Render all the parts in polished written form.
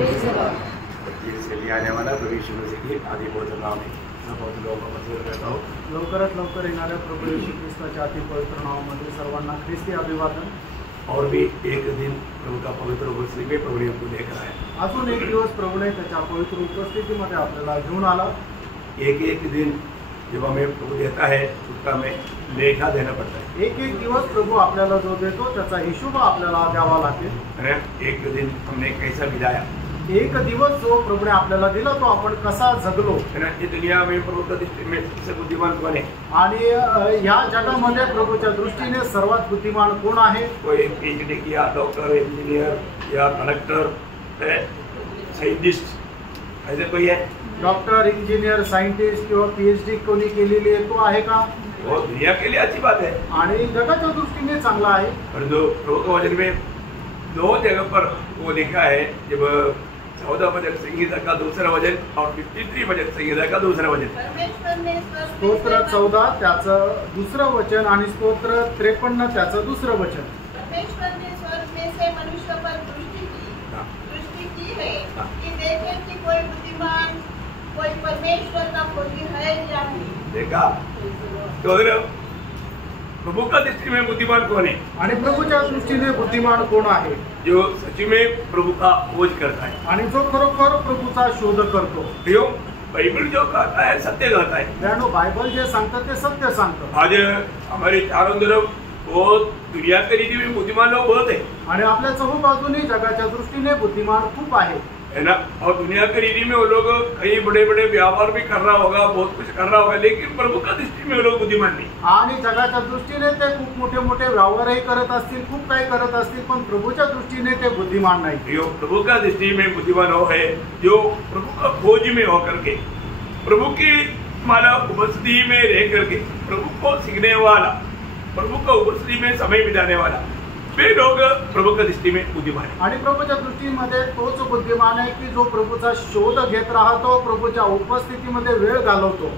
से लिया आने वाला प्रभु यीशु मसीह की आदि पवित्र नाम है। मैं बहुत लोगों को मसीह कहता हूँ। लवकरात लवकर येणाऱ्या प्रभू येशू ख्रिस्ताच्या अति पवित्र नावामध्ये सर्वांना ख्रिस्ती अभिवादन। और भी एक दिन प्रभु का पवित्र उपस्थिति में प्रभु ने हमको लेकर आया। अजून एक दिवस प्रभूने त्याच्या पवित्र उपस्थितीमध्ये आपल्याला घेऊन आला। एक एक दिन जब हमें प्रभु देता है उसका हमें लेखा देना पड़ता है। एक एक दिवस प्रभु आपल्याला जो देतो त्याचा हिशोब आपल्याला द्यावा लागेल। एक दिन हमने कैसा बिताया, एक दिवस जो प्रभूने आपल्याला दिला तो आपण कसा जगलो। ये दुनिया में प्रभु का दृष्टि में सबसे बुद्धिमान कौन है? आणि या जगामध्ये प्रभूच्या दृष्टीने सर्वात बुद्धिमान कोण आहे? कोई PhD किया, डॉक्टर, इंजीनियर या कलेक्टर, साइंटिस्ट, ऐसे कोई है? डॉक्टर, इंजिनियर, सायंटिस्ट किंवा PhD कोणी केलेली आहे तो आहे का? वो दुनिया के लिए अच्छी बात है आणि जगाच्या दृष्टीने चांगला आहे। परंतु प्रभु के वचन में दो जगह पर वो लिखा है, जब 14 वचन संहिता का दूसरा वचन और 53 वचन संहिता का दूसरा वचन। स्तोत्र 14 त्याचं दुसरं वचन आणि स्तोत्र 53 त्याचं दुसरं वचन। परमेश्वर ने स्वर्ग में से मनुष्य पर दृष्टि की है कि देखें कि कोई बुद्धिमान, कोई परमेश्वर का खोजी है या नहीं। देखा तो प्रभु का दृष्टि में बुद्धिमान कौन है? आणि प्रभूच्या दृष्टीने बुद्धिमान कोण आहे? जो सच में प्रभु का खोज करता है आणि जो खरोखर प्रभूचा शोध करतो। क्यों? बाइबल जो कहता है सत्य कहता है। त्यानो बायबल जे सांगतं ते सत्य सांगतं। आज हमारे चारों तरफ बहुत दुनिया के रीति में बुद्धिमान लोग बहुत है आणि आपल्या चहूबाजूने जगाच्या दृष्टीने बुद्धिमान खूप आहे, है ना। और दुनिया के रीति में वो लोग कई बड़े बड़े व्यापार भी कर रहा होगा, बहुत कुछ कर रहा होगा, लेकिन प्रभु का दृष्टि में वो लोग बुद्धिमान नहीं। आणि जगाच्या दृष्टीने ते खूप मोठे मोठे व्यवहारही करत असतील, खूप काही करत असतील, पण प्रभूच्या दृष्टीने ते बुद्धिमान नाही। जो प्रभु का दृष्टि में बुद्धिमान हो है जो प्रभु का खोज में होकर के, प्रभु की माला उपस्थिति में रह करके प्रभु को सीखने वाला, प्रभु का उपस्थिति में समय बिताने वाला, वे लोग प्रभु का दृष्टि में बुद्धिमान है। आणि प्रभूच्या दृष्टीमध्ये तोच बुद्धिमान आहे की जो प्रभूचा शोध घेत राहतो, प्रभूच्या उपस्थितीमध्ये वेळ घालवतो।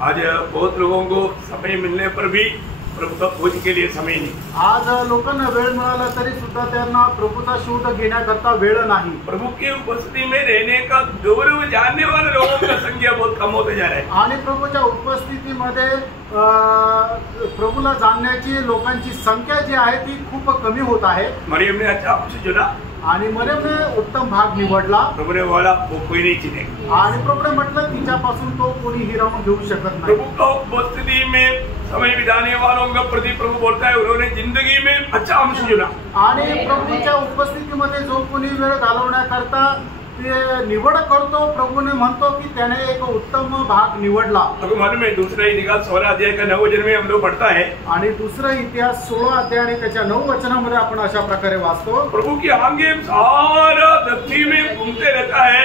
आज बहुत लोगों को समय मिलने पर भी प्रभु का खोज के लिए समय नहीं। आज लोकांना वेळ मिळाला तरी सुद्धा त्यांना प्रभूचा शोध घेण्याकरता वेळ नाही। प्रभु की उपस्थिति में रहने का गौरव जानने वाले लोगों का संख्या बहुत कम होते जा रहा है। आणि प्रभूच्या उपस्थितीमध्ये प्रभूला जाणण्याची लोकांची संख्या जी आहे ती खूप कमी होत आहे। मरियम ने अच्छा अंश चुना आणि मरियमने उत्तम भाग निवडला। प्रभु ने बोला वो कोई नहीं चिनेगा। आणि प्रभूने म्हटलं तिच्यापासून तो कोणी हिरावून घेऊ शकत नाही। प्रभु का उपस्थिति में समय बिताने वालों का प्रति प्रभु बोलता है उन्होंने जिंदगी में अच्छा अंश चुना। आणि प्रभूच्या उपस्थितीमध्ये जो कोणी वेळ घालवण्याकरता ते निवड करतो, प्रभूने म्हणतो की त्याने एक उत्तम भाग निवडला। आपको मालूम है दूसरा इतिहास 16 अध्याय का 9 वचन में हम लोग पढ़ता है, आणि दुसरा इतिहास 16 अध्याय आणि त्याच्या 9 वचनामध्ये आपण अशा प्रकारे वाचतो, प्रभु की आंखें सारा धरती में घूमते रहता है,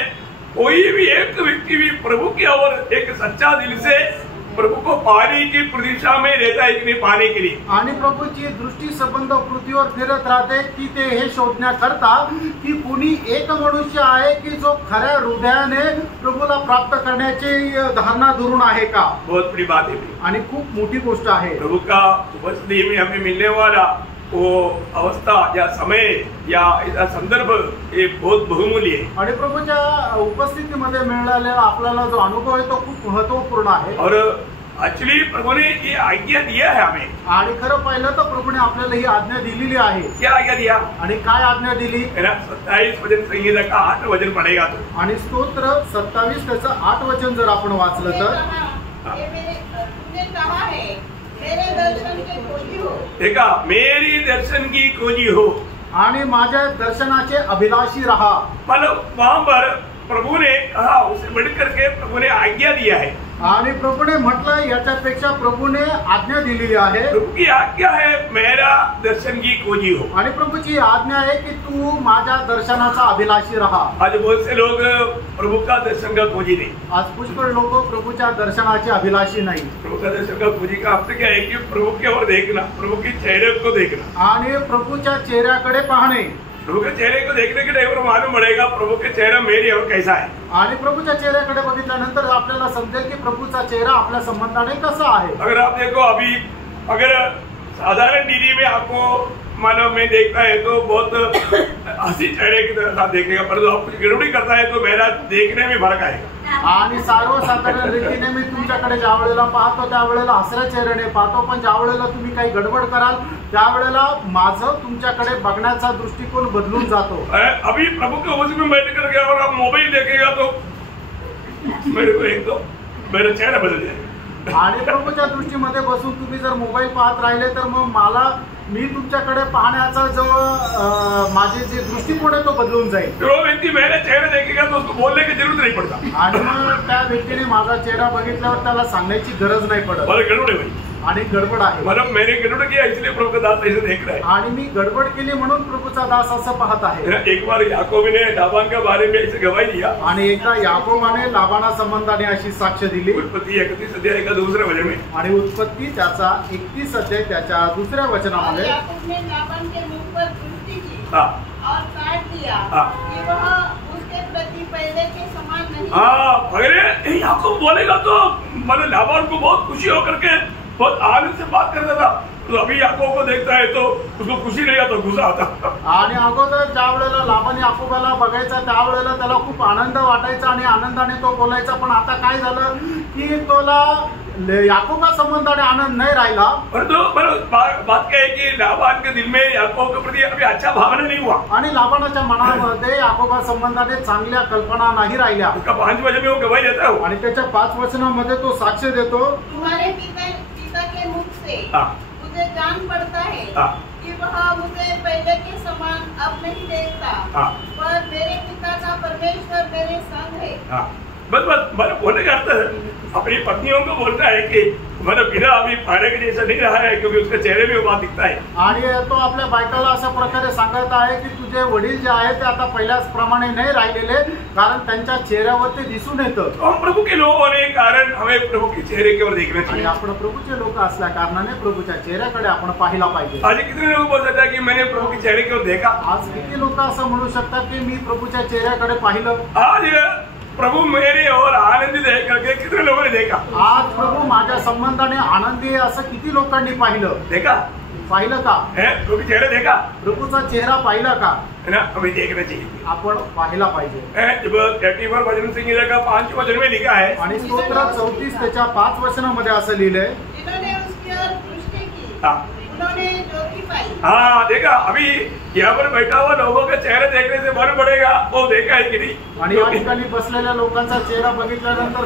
कोई भी एक व्यक्ति भी प्रभु की ओर एक सच्चा दिल से प्रभु को पाने की प्रतीक्षा में रहता है कि नहीं पाने के लिए। आणि प्रभूची दृष्टी संबंध पृथ्वीवर फिरत राहते की ते हे शोधण्याकरता की कुणी एक मनुष्य आहे की जो खऱ्या हृदयाने प्रभूला प्राप्त करण्याची धारणा धरून आहे का। बहुत बड़ी बात है आणि खूप मोठी गोष्ट आहे। प्रभु का उपस्थिति में हमें मिलने वाला वो अवस्था या समय या ऐसा संदर्भ ये बहुत बहुमूल्य है। आणि प्रभूच्या उपस्थितीमध्ये मिळालेला आपल्याला जो अनुभव आहे तो खूप महत्वपूर्ण आहे। और एक्चुअली प्रभु ने ये आज्ञा दिया है हमें। आणि खरं पाहिलं तर प्रभूने आपल्याला ही आज्ञा दिलेली आहे। क्या आज्ञा दिया? आणि काय आज्ञा दिली? 27 वचन संहिता का 8 वचन पढ़ेगा तो। आणि स्तोत्र 27 त्याचं 8 वचन जर आपण वाचलं तर मेरे दर्शन की खोजी हो। देखा, मेरी दर्शन की खोजी हो आणि माझ्या दर्शनाचे अभिलाषी रहा। मतलब वहां पर प्रभु ने कहा, उसे बढ़ करके प्रभु ने आज्ञा दिया है। आणि प्रभूने म्हटलं याच्यापेक्षा प्रभूने आज्ञा दिलेली आहे। प्रभु की आज्ञा है मेरा दर्शन की खोजी हो। आणि प्रभूची आज्ञा आहे की तू माझ्या दर्शनाचा अभिलाषी रहा। आज बहुत से लोग प्रभु का दर्शन का खोजी नहीं। आज पुष्कळ लोक प्रभूच्या दर्शनाचे अभिलाषी नाही। प्रभु का दर्शन का खोजी का अर्थ क्या है कि प्रभु की ओर देखना, प्रभु के चेहरे को देखना आणि प्रभूच्या चेहऱ्याकडे पाहणे। प्रभु के चेहरे को देखने के लिए मालूम पड़ेगा प्रभु के चेहरा मेरी और कैसा है। आणि प्रभूच्या चेहऱ्याकडे बघितल्यानंतर आपल्याला समजेल की प्रभूचा चेहरा आपल्या संबंधाने कसा आहे। अगर आप देखो अभी अगर साधारण टीवी में आपको मानो मैं देखता है तो बहुत हंसी चेहरे की तरह देखेगा, परंतु आप कुछ गड़बड़ी करता है तो मेरा देखने में फर्क आएगा. आणि सर्वसाधारण रीतीने मी तुमच्याकडे ज्या वेळेला पाहतो त्यावेळेला हसऱ्या चेहऱ्याने पाहतो, पण ज्या वेळेला तुम्ही काही गडबड कराल त्यावेळेला माझं तुमच्याकडे बघण्याचा दृष्टिकोन बदलून जातो. अभी प्रभु के उपस्थिति में बैठ करके अगर आप मोबाइल देखेगा तो मेरे को एक तो मेरा चेहरा बदल जाएगा. आणि प्रभूच्या दृष्टीमध्ये बसून तुम्ही जर मोबाईल पाहत राहिले तर मग मी तुमच्याकडे पाहण्याचा जो माझे जे दृष्टिकोन आहे तो बदलून जाईल. जो व्यक्ती मेरा चेहरा देखेगा तो उसको बोलने की जरूरत नहीं पड़ता. आणि मग त्या व्यक्तीने माझा चेहरा बघितल्यावर त्याला सांगण्याची गरज नाही पडत. बड़ा गड़बड़ है भाई. आणि गडबड आहे. मतलब मैंने गड़बड़ किया इसलिए प्रभु का दास ऐसे देख रहा है. आणि मी गडबड केली म्हणून प्रभूचा दास असं पाहत आहे. एक बार याकूब ने लाबान के बारे में ऐसे गवाही दिया. आणि एकदा याकोबाने लाबाना संबंधाने अशी साक्ष दिली. उत्पत्ती 31 अध्याय का दूसरे वचन में. आणि उत्पत्ती त्याचा 31 अध्याय त्याच्या दुसऱ्या वचनामध्ये याकूब ने लाबान के मुख पर दृष्टि की और काट दिया कि वह उसके प्रति पहले के समान नहीं. अरे याकूब बोलेगा तो मतलब लाबान को बहुत खुशी होकर के बहुत आनंद से बात करता था. तो अभी याकूब को देखता है तो उसको खुशी नहीं आता, गुस्सा आता. आणि अगोदर ज्या वेळेला लाबान याकोबाला बघायचा त्यावेळेला त्याला खूप आनंद वाटायचा आणि आनंदाने तो बोलायचा. पण आता काय झालं की तोला याकोबा संबंधाने आनंद नाही राहिला. परंतु बात क्या है कि लाबान के दिल में याकूब के प्रति अभी अच्छा भावना नहीं हुआ. आणि लाबानाच्या मनामध्ये याकोबा संबंधाने चांगल्या कल्पना नाही राहिल्या. उसका 5 वचन में वो गवाही देता है. आणि त्याच्या 5 वचनामध्ये तो साक्ष देतो. तुम्हारे पिता के मुख से मुझे जान पड़ता है कि वह मुझे पहले के समान अब नहीं देखता, पर मेरे पिता का परमेश्वर मेरे संग है. बस मतलब बोलने का अर्थ अपनी पत्नियों को बोलता है कि मतलब बिना अभी पहले के जैसा नहीं रहा है, क्योंकि उसके चेहरे में वो बात दिखता है. आणि तो आपल्या बायकाला अशा प्रकारे सांगत आहे की तुझे वडील जे आहे ते आता पहिल्याच प्रमाणे नाही राहिलेले, कारण त्यांच्या चेहऱ्यावर ते दिसून येतं. हम प्रभु के लोग होने के कारण हमें प्रभु के चेहरे की ओर देखना चाहिए. आणि आपण प्रभूचे लोक असल्या कारणाने प्रभूच्या चेहऱ्याकडे आपण पाहिला पाहिजे. आज कितने लोग बोल सकते हैं कि मैंने प्रभु के चेहरे की ओर देखा. आज किती लोक असं म्हणू शकतात की मी प्रभूच्या चेहऱ्याकडे पाहिलं. आज प्रभु मेरे और आनंदित है करके कितने लोगों ने देखा. आज प्रभू माझ्या संबंधाने आनंदी आहे असं किती लोकांनी देखा पाहिलं का. प्रभु चेहरा देखा. प्रभूचा चेहरा पाहिला का. है ना, हमें देखना चाहिए. आपण पाहिला पाहिजे. जब 31 भजन संगीता का 5 वचन में लिखा है. आणि स्तोत्र 34 त्याच्या 5 वचनामध्ये असं लिहिलंय. जिन्होंने उसकी ओर दृष्टि की उन्होंने ज्योति पाई. देखा. अभी यहाँ पर बैठा हुआ लोगों का चेहरा देखने से मालूम पड़ेगा वो देखा है कि नहीं. आणि या ठिकाणी बसलेल्या लोकांचा चेहरा बघितल्यानंतर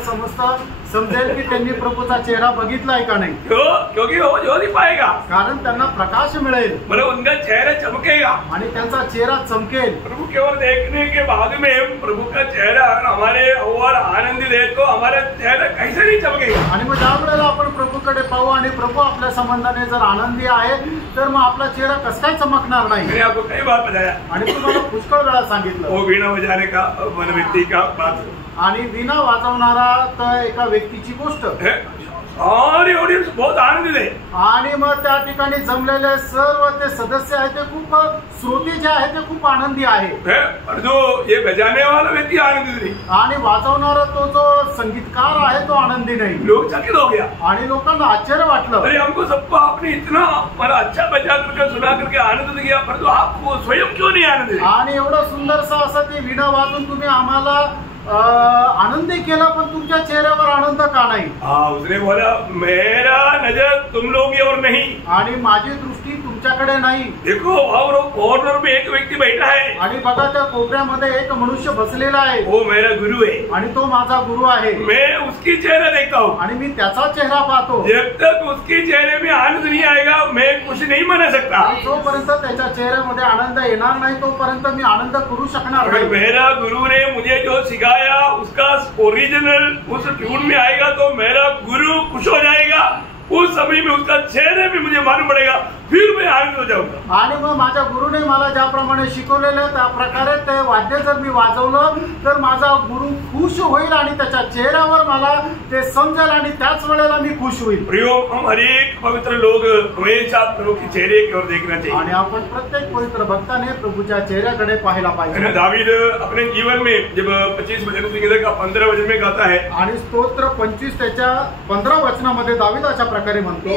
समजेल की त्यांनी प्रभूचा चेहरा बघितलाय का नाही. क्योंकि वो ज्योति पाएगा. कारण त्यांना प्रकाश मिळेल. मतलब उनका चेहरा चमकेगा. आणि त्यांचा चेहरा चमकेल. प्रभु की ओर देखने के बाद में प्रभु का चेहरा हमारे और आनंदित है तो हमारा चेहरा कैसे नहीं चमकेगा. आणि मग ज्या वेळेला आपण प्रभूकडे पाहू आणि प्रभू आपल्या संबंधाने जर आनंदी आहे तर मग आपला चेहरा कसं काय चमकणार नाही. मैंने आपको कई बार बताया. आणि तुम्हाला पुष्कळ वेळा सांगितलं. वो वीणा बजाने का मन व्यक्ति का बात. आणि वीणा वाजवणारा तर एका व्यक्तीची गोष्ट. सारी ऑडियन्स बहुत आनंदित है. आणि मग त्या ठिकाणी जमलेले सर्व ते सदस्य आहेत ते खूप श्रोते जे आहेत ते खूप आनंदी आहे. और जो ये बजाने वाला व्यक्ती आनंदित नहीं. आणि वाजवणारा तो जो संगीतकार आहे तो आनंदी नाही. लोग चकित हो गया. आणि लोकांना आश्चर्य वाटलं. अरे हमको सबको आपने इतना मला अच्छा बजा करके सुना करके आनंदित किया, परंतु आप स्वयं क्यों नहीं आनंदित. आणि एवढं सुंदरसा असं ते वीणा वाजून तुम्ही आम्हाला आनंद केला, पण तुमच्या चेहऱ्यावर आनंद का नाही. उसने बोला मेरा नजर तुम लोग की ओर नहीं. आणि माझी दृष्टी तुमच्याकडे नाही. देखो और कॉर्नर में एक व्यक्ती बैठा है. आणि बघा त्या कोपऱ्यामध्ये एक मनुष्य बसलेला आहे. वो मेरा गुरु है. आणि तो माझा गुरु आहे. मैं उसकी चेहरा देखता हूँ. आणि मी त्याचा चेहरा पाहतो. जब तक उसके चेहरे में आनंद नहीं आएगा मैं कुछ नहीं मना सकता. जोपर्यंत त्याच्या चेहऱ्यामध्ये आनंद येणार नाही तोपर्यंत मी आनंद करू शकणार नाही. मेरा गुरु ने मुझे जो सिखाया उसका ओरिजिनल उस ट्यून में आएगा तो मेरा गुरु खुश हो जाएगा. उस समय में उसका चेहरे में मुझे मालूम पड़ेगा, फिर मैं आनंद हो जाऊंगा. आणि मग माझ्या गुरुने मला ज्याप्रमाणे शिकवलेलं त्या प्रकारे ते वाद्य जर मी वाजवलं तर माझा गुरु खुश होईल आणि त्याच्या चेहऱ्यावर मला ते समजेल आणि त्याच वेळेला मी खुश होईल. प्रियो, हम हर एक पवित्र लोग हमेशा प्रभु के चेहरे की ओर देखना चाहिए. आणि आपण प्रत्येक पवित्र भक्ताने प्रभूच्या चेहऱ्याकडे पाहायला पाहिजे. दावीद अपने जीवन में जब 25 वचन से का 15 वचन में गाता है आणि स्तोत्र 25 त्याच्या 15 वचनामध्ये दावीद अशा प्रकारे म्हणतो,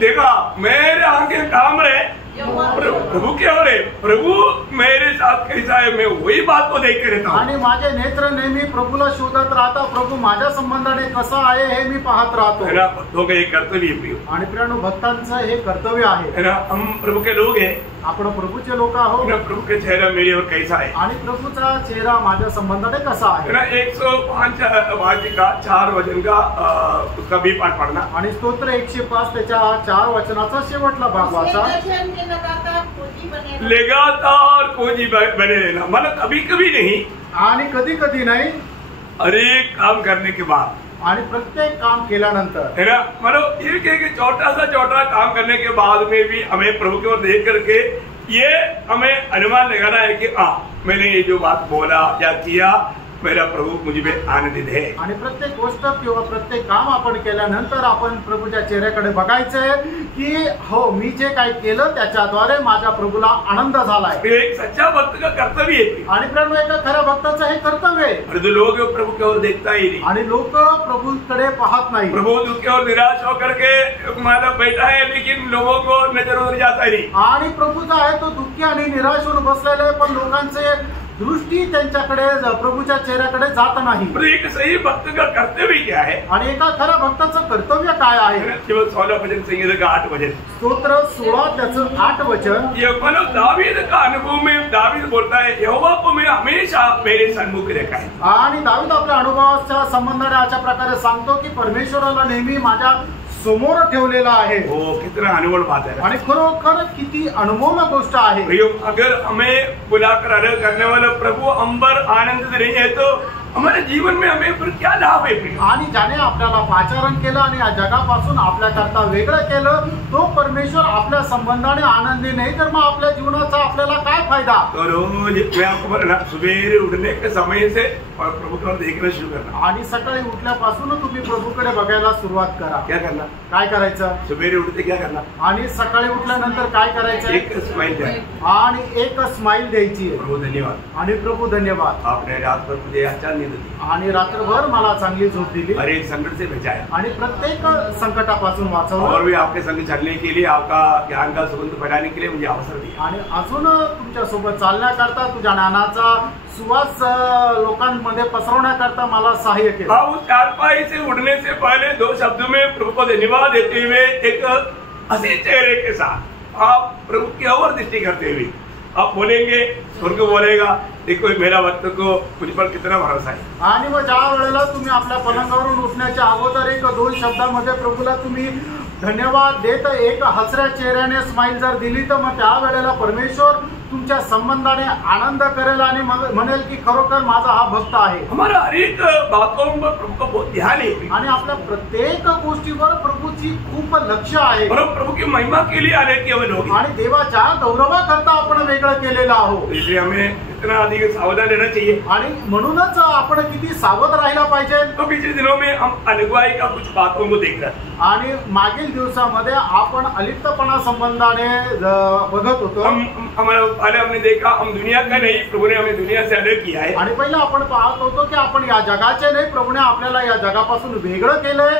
देखा मेरे आंखें काम रहे प्रभु क्या हो रहे, प्रभु मेरे साथ कैसा है, मैं वही बात को देखते रहता हूँ. आणि माझे नेत्र नेहमी प्रभूला शोधत राहता, प्रभू माझ्या संबंधाने कसा आहे हे मी पाहत राहतो. है ना, भक्तों का ये कर्तव्य है. आणि प्रियानो, भक्तांचं हे कर्तव्य आहे. है ना, हम प्रभु के लोग हैं, आपण प्रभूचे लोक आहोत. प्रभु के चेहरा मेरे और कैसा है, आणि प्रभूचा चेहरा माझ्या संबंधाने कसा आहे. 105 वाक्य 4 वचन का उसका भी पाठ पढ़ना. आणि स्तोत्र 105 त्याच्या 4 वचनाचा शेवटला भाग वाचा. लगातार खोजी बने रहना, मतलब कभी कभी नहीं आणि कधी कधी नाही, हर एक काम करने के बाद. आणि प्रत्येक काम केल्यानंतर, है ना, मतलब एक छोटा काम करने के बाद में भी हमें प्रभु की ओर देख करके ये हमें अनुमान लगाना है कि मैंने ये जो बात बोला या किया, मेरा प्रभू मुझे में आनंदित है. आणि प्रत्येक गोष्ट किंवा प्रत्येक काम आपण केल्यानंतर आपण प्रभूच्या चेहऱ्याकडे बघायचंय की हो, मी जे काही केलं त्याच्याद्वारे माझ्या प्रभूला आनंद झालाय. एक सच्चा भक्त का कर्तव्य है. आणि प्रेम, एका खऱ्या भक्ताचं हे कर्तव्य आहे. जो लोग प्रभु की ओर देखता ही नहीं, आणि लोक प्रभूकडे पाहत नाही. प्रभु दुखी और निराश होकर के मतलब बैठा है, लेकिन लोगों को नजर उतर जाता ही नहीं. आणि प्रभू जो आहे तो दुःखी आणि निराश होऊन बसलेला आहे, पण लोकांचे दृष्टी त्यांच्याकडे प्रभूच्या चेहऱ्याकडे जात नाही. एक सही भक्त का कर्तव्य क्या है, आणि एका खऱ्या भक्ताचं कर्तव्य काय आहे. केवळ 16 भजन संगीत का 8 वचन, स्तोत्र 16 त्याचं 8 वचन. ये मतलब दावीद का अनुभव में दावीद बोलता है, यहोवा को मैं हमेशा मेरे सन्मुख रखा है. आणि दावीद आपल्या अनुभवाच्या संबंधाने अशा प्रकारे सांगतो की परमेश्वराला नेहमी माझ्या समोर ठेवलेला आहे. हो, कितना अनमोल बात है. आणि खरोखर किती अनमोल गोष्ट आहे. अगर हमें बुलाकर आदर करने वाला प्रभु अंबर आनंदित नहीं है तो हमारे जीवन में हमें फिर क्या लाभ है. आणि ज्याने आपल्याला पाचारण केलं आणि या जगापासून आपल्याकरता वेगळं केलं, तो परमेश्वर आपल्या संबंधाने आनंदी नाही, तर मग आपल्या जीवनाचा आपल्याला काय फायदा. तो रोज मैं आपको बोला, सुबेरे उठने के समय से प्रभु को देखना शुरू करना. आणि सकाळी उठल्यापासून तुम्ही प्रभूकडे बघायला सुरुवात करा. क्या करना, काय करायचं. सुबेरे उठते क्या करना, आणि सकाळी उठल्यानंतर काय करायचं. एक स्माइल द्या आणि एक स्माइल द्यायची. प्रभु धन्यवाद. आणि प्रभू धन्यवाद, आपने रात भर मुझे अच्छा नींद दी आणि रात्रभर मला चांगली झोप दिली, और एक संकट से बचाया, आणि प्रत्येक संकटापासून वाचवलं, और भी आपके संग चलने के लिए, आपका ज्ञान का सुगंध फैलाने के लिए मुझे अवसर दिया. आणि अजून तुमच्या सोबत चालण्याकरता, तुझ्या ज्ञानाचा सुवास लोकांमध्ये पसरवण्याकरता मला सहाय्य केलं. उस चारपाई से उठने से पहले 2 शब्दों में प्रभु को धन्यवाद देते हुए एक हंसी चेहरे के साथ आप प्रभु की और दृष्टि करते हुए आप बोलेंगे, स्वर्ग बोलेगा, देखो मेरा भक्त को मुझ पर कितना भरोसा है. आणि मग ज्या वेळेला तुम्ही आपल्या पलंगावरून उठण्याच्या अगोदर 1-2 शब्दांमध्ये प्रभूला तुम्ही धन्यवाद देत एक हसऱ्या चेहऱ्याने स्माइल जर दिली, तर मग त्या वेळेला परमेश्वर तुमच्या संबंधाने आनंद करेल आणि म्हणेल की खरोखर माझा हा भक्त आहे. हमारा हर एक बातों पर प्रभु का बहुत ध्यान है. आणि आपल्या प्रत्येक गोष्टीवर प्रभूची खूप लक्ष आहे. और प्रभु की महिमा के लिए आने की हमें लोग, आणि देवाच्या गौरवाकरता आपण वेगळं केलेलं आहोत. इसलिए हमें इतना अधिक सावधान रहना चाहिए. आणि म्हणूनच आपण किती सावध राहायला पाहिजे. तो पिछले दिनों में हम अगुवाई का कुछ बातों को देख रहे हैं. आणि मागील दिवसामध्ये आपण अलिप्तपणा संबंधाने बघत होतो. पहले हमने देखा हम दुनिया का नहीं, प्रभु ने हमें दुनिया से अलग किया है. आणि पहिला आपण पाहत होतो की आपण या जगाचे नाही, प्रभूने आपल्याला या जगापासून वेगळं केलंय.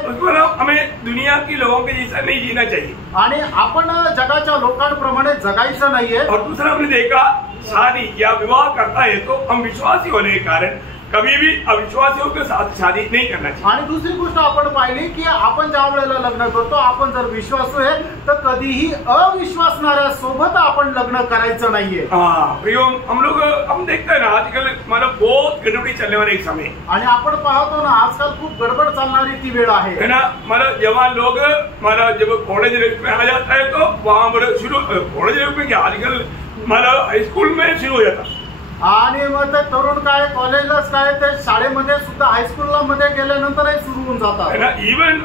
हमें दुनिया की लोगों के जैसा नहीं जीना चाहिए. आणि आपण जगाच्या लोकांप्रमाणे जगायचं नाहीये. और दूसरा हमने देखा, शादी या विवाह करता है तो हम विश्वासी होने के कारण कभी भी अविश्वासियों के साथ शादी नहीं करना चाहिए. आणि दुसरी गोष्ट आपण पाहिली की आपण ज्या वेळेला लग्न करतो, आपण जर विश्वासू आहे तर कधीही अविश्वासणाऱ्या सोबत आपण लग्न करायचं नाहीये. हम देखते हैं ना आजकल मतलब बहुत गड़बड़ी चलने वाला एक समय. आणि आपण पाहतो ना आजकाल खूप गडबड चालणारी ती वेळ आहे ना. मतलब जवान लोग मतलब जब कॉलेज लाइफ में आ जाता है तो वहाँ शुरू कॉलेज लाइफ में क्या आजकल मतलब हाई स्कूल में शुरू हो जाता. आणि मग ते तरुण काय कॉलेजलाच काय ते शाळेमध्ये सुद्धा हाईस्कूलला मध्ये गेल्यानंतरही सुरू होऊन जातात. इवन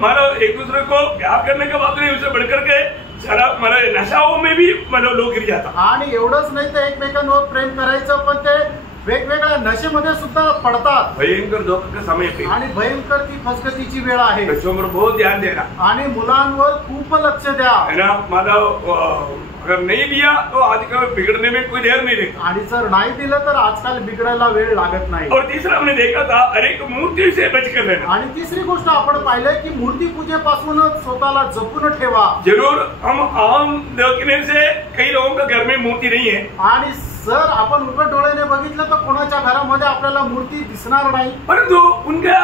मतलब एक दूसरे को प्यार करने का बात नहीं, उससे बढ़कर के शराब मतलब नशाओं में भी मतलब लोग गिर जाता. आणि एवढंच नाही तर एकमेकांवर प्रेम करायचं पण ते वेगवेगळ्या नशेमध्ये सुद्धा पडतात. भयंकर धोखा का समय पे आणि भयंकर ती फसगतीची वेळ आहे. बच्चों पर बहुत ध्यान देना. आणि मुलांवर खूप लक्ष द्या. है ना, मतलब अगर नहीं दिया तो आजकल बिगड़ने में कोई देर नहीं लगती. आणि जर नाही दिलं तर आजकाल बिघडायला वेळ लागत नाही. और तीसरा हमने देखा था हर एक मूर्ति से बच कर रहना. आणि तिसरी गोष्ट आपण पाहिलंय की मूर्ती पूजेपासून स्वतःला जपून ठेवा. जरूर हम आम देखने से कई लोगों का घर में मूर्ति नहीं है. आणि जर आपण उघड डोळ्याने बघितलं तर कोणाच्या घरामध्ये आपल्याला मूर्ती दिसणार नाही. परंतु उनका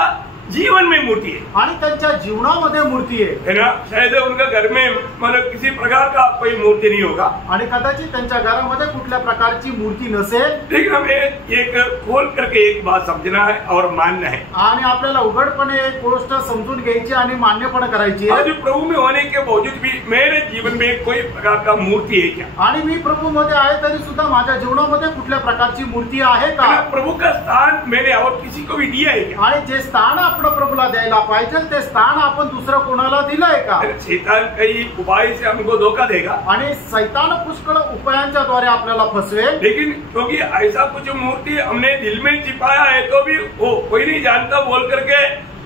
जीवन में मूर्ति है. आणि त्यांच्या जीवनामध्ये मूर्ती आहे. है ना, शायद उनका घर में मतलब किसी प्रकार का कोई मूर्ति नहीं होगा. आणि कदाचित त्यांच्या घरामध्ये कुठल्या प्रकारची मूर्ती नसेल. लेकिन हमें एक खोल करके एक बात समझना है और मानना है. आणि आपल्याला उघडपणे एक गोष्ट समजून घ्यायची आणि मान्य पण करायची आज आहे. प्रभु में होने के बावजूद भी मेरे जीवन में कोई प्रकार का मूर्ति है क्या? आणि मी प्रभू मध्ये आहे तरी सुद्धा माझ्या जीवनामध्ये कुठल्या प्रकारची मूर्ती आहे का? प्रभु का स्थान मैंने और किसी को भी दिया है क्या? आणि जे स्थान आपण प्रभूला द्यायला पाहिजे ते स्थान आपण दुसरं कोणाला दिलंय का? शैतान कई उपाय से हमको धोखा देगा. आणि शैतान पुष्कळ उपायांच्या द्वारे आपल्याला फसवेल. लेकिन क्योंकि ऐसा कुछ मूर्ति हमने दिल में छिपाया है तो भी वो कोई नहीं जानता बोल करके